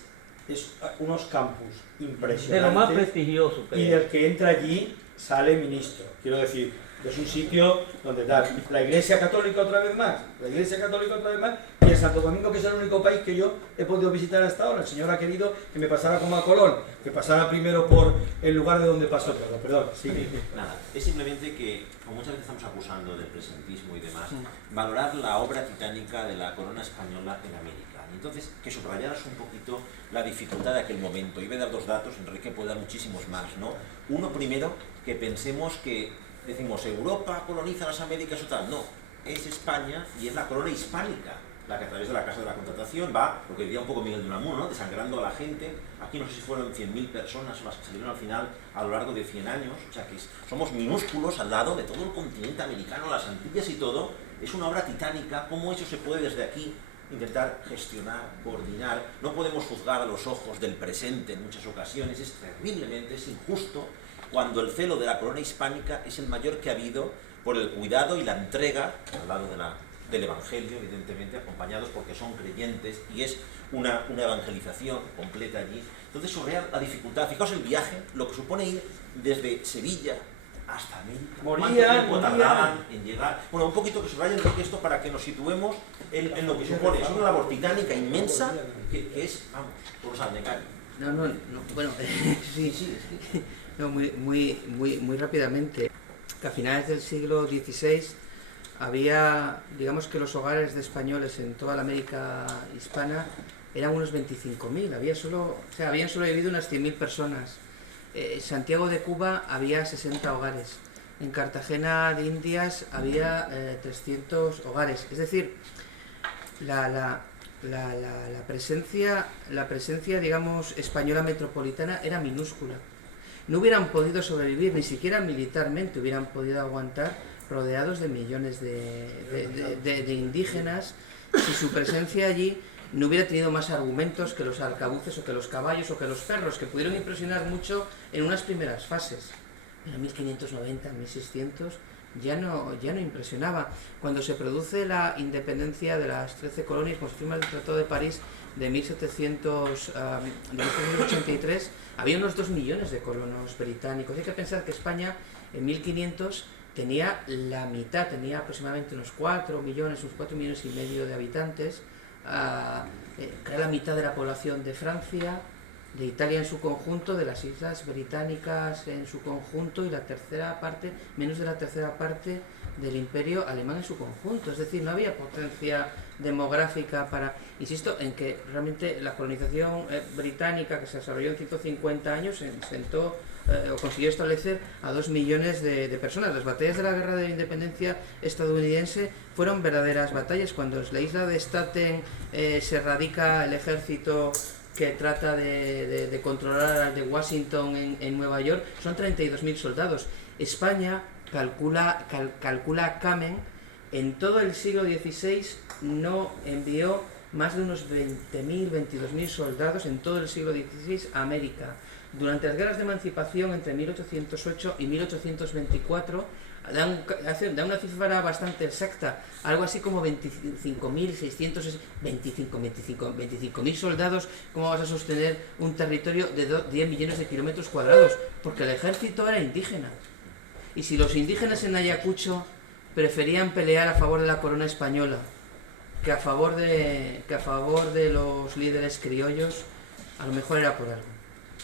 unos campus impresionantes. De lo más prestigioso. Y el que entra allí sale ministro. Quiero decir, es un sitio donde tal. La Iglesia Católica otra vez más. La Iglesia Católica otra vez más. Y en Santo Domingo, que es el único país que yo he podido visitar hasta ahora. El Señor ha querido que me pasara como a Colón, que pasara primero por el lugar de donde pasó todo. Perdón, sí. Nada, es simplemente que, como muchas veces estamos acusando del presentismo y demás, valorar la obra titánica de la corona española en América. Y entonces, que subrayaras un poquito la dificultad de aquel momento. Y voy a dar dos datos, Enrique puede dar muchísimos más, ¿no? Uno, primero, que pensemos que decimos Europa coloniza las Américas o tal. No, es España y es la corona hispánica la que a través de la Casa de la Contratación va, lo que decía un poco Miguel de Unamuno, ¿no? Desangrando a la gente. Aquí no sé si fueron 100.000 personas las que salieron al final a lo largo de 100 años, o sea que somos minúsculos al lado de todo el continente americano, las Antillas y todo. Es una obra titánica, cómo eso se puede desde aquí intentar gestionar, coordinar. No podemos juzgar a los ojos del presente en muchas ocasiones, es terriblemente, es injusto, cuando el celo de la corona hispánica es el mayor que ha habido por el cuidado y la entrega al lado del Evangelio, evidentemente, acompañados porque son creyentes, y es una evangelización completa allí. Entonces, sobre la dificultad, fijaos el viaje, lo que supone ir desde Sevilla hasta América. ¿Cuánto tiempo tardaban en llegar? Bueno, un poquito que subrayen esto para que nos situemos en lo que supone. Es una labor titánica inmensa que es, vamos, por los abnegarios. No, bueno, sí. No, muy rápidamente. A finales del siglo XVI había, digamos que los hogares de españoles en toda la América hispana eran unos 25.000, habían solo vivido unas 100.000 personas. En Santiago de Cuba había 60 hogares, en Cartagena de Indias había 300 hogares, es decir, la presencia, digamos, española metropolitana era minúscula. No hubieran podido sobrevivir, ni siquiera militarmente hubieran podido aguantar, rodeados de millones de indígenas, si su presencia allí no hubiera tenido más argumentos que los arcabuces o que los caballos o que los perros, que pudieron impresionar mucho en unas primeras fases. En 1590, 1600 ya no impresionaba. Cuando se produce la independencia de las 13 colonias, cuando se firma el Tratado de París de 1783, había unos 2 millones de colonos británicos. Hay que pensar que España en 1500 tenía la mitad, tenía aproximadamente unos 4 millones y medio de habitantes, que era la mitad de la población de Francia, de Italia en su conjunto, de las islas británicas en su conjunto, y menos de la tercera parte del imperio alemán en su conjunto. Es decir, no había potencia demográfica para... Insisto en que realmente la colonización británica, que se desarrolló en 150 años, sentó o consiguió establecer a 2 millones de personas. Las batallas de la Guerra de la Independencia estadounidense fueron verdaderas batallas. Cuando en la isla de Staten se radica el ejército que trata de controlar al de Washington en Nueva York, son 32.000 soldados. España, calcula Kamen, en todo el siglo XVI no envió más de unos 20.000, 22.000 soldados en todo el siglo XVI a América. Durante las guerras de emancipación entre 1808 y 1824 da una cifra bastante exacta, algo así como 25.000 soldados. ¿Cómo vas a sostener un territorio de 10 millones de kilómetros cuadrados? Porque el ejército era indígena. Y si los indígenas en Ayacucho preferían pelear a favor de la corona española que a favor de los líderes criollos, a lo mejor era por algo.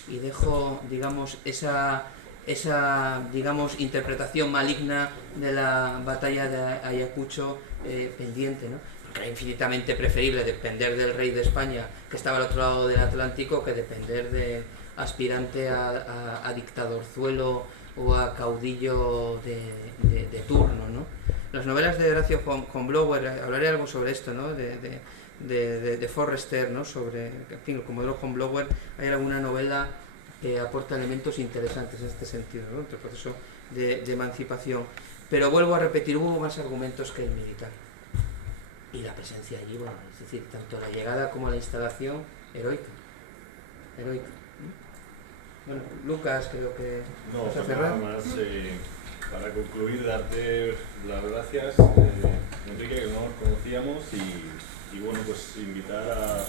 Y dejo, digamos, esa digamos, interpretación maligna de la batalla de Ayacucho pendiente, ¿no? Porque era infinitamente preferible depender del rey de España, que estaba al otro lado del Atlántico, que depender de aspirante a dictadorzuelo o a caudillo de turno, ¿no? Las novelas de Horacio Hornblower, hablaré algo sobre esto, ¿no? De Forrester, ¿no? Sobre, en fin, como de Hornblower, hay alguna novela que aporta elementos interesantes en este sentido, ¿no? Entre el proceso de emancipación. Pero vuelvo a repetir, hubo más argumentos que el militar. Y la presencia allí, bueno, es decir, tanto la llegada como la instalación, heroica. Bueno, Lucas, creo que no, vas a cerrar. Nada más, para concluir, darte las gracias, Enrique, que no nos conocíamos, y bueno, pues invitar a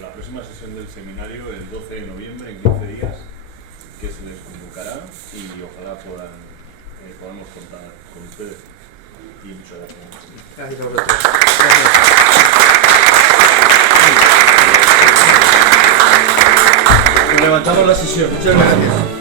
la próxima sesión del seminario el 12 de noviembre, en 15 días, que se les convocará, y ojalá podamos contar con ustedes. Y muchas gracias. Gracias a vosotros. Levantamos la sesión. Muchas gracias.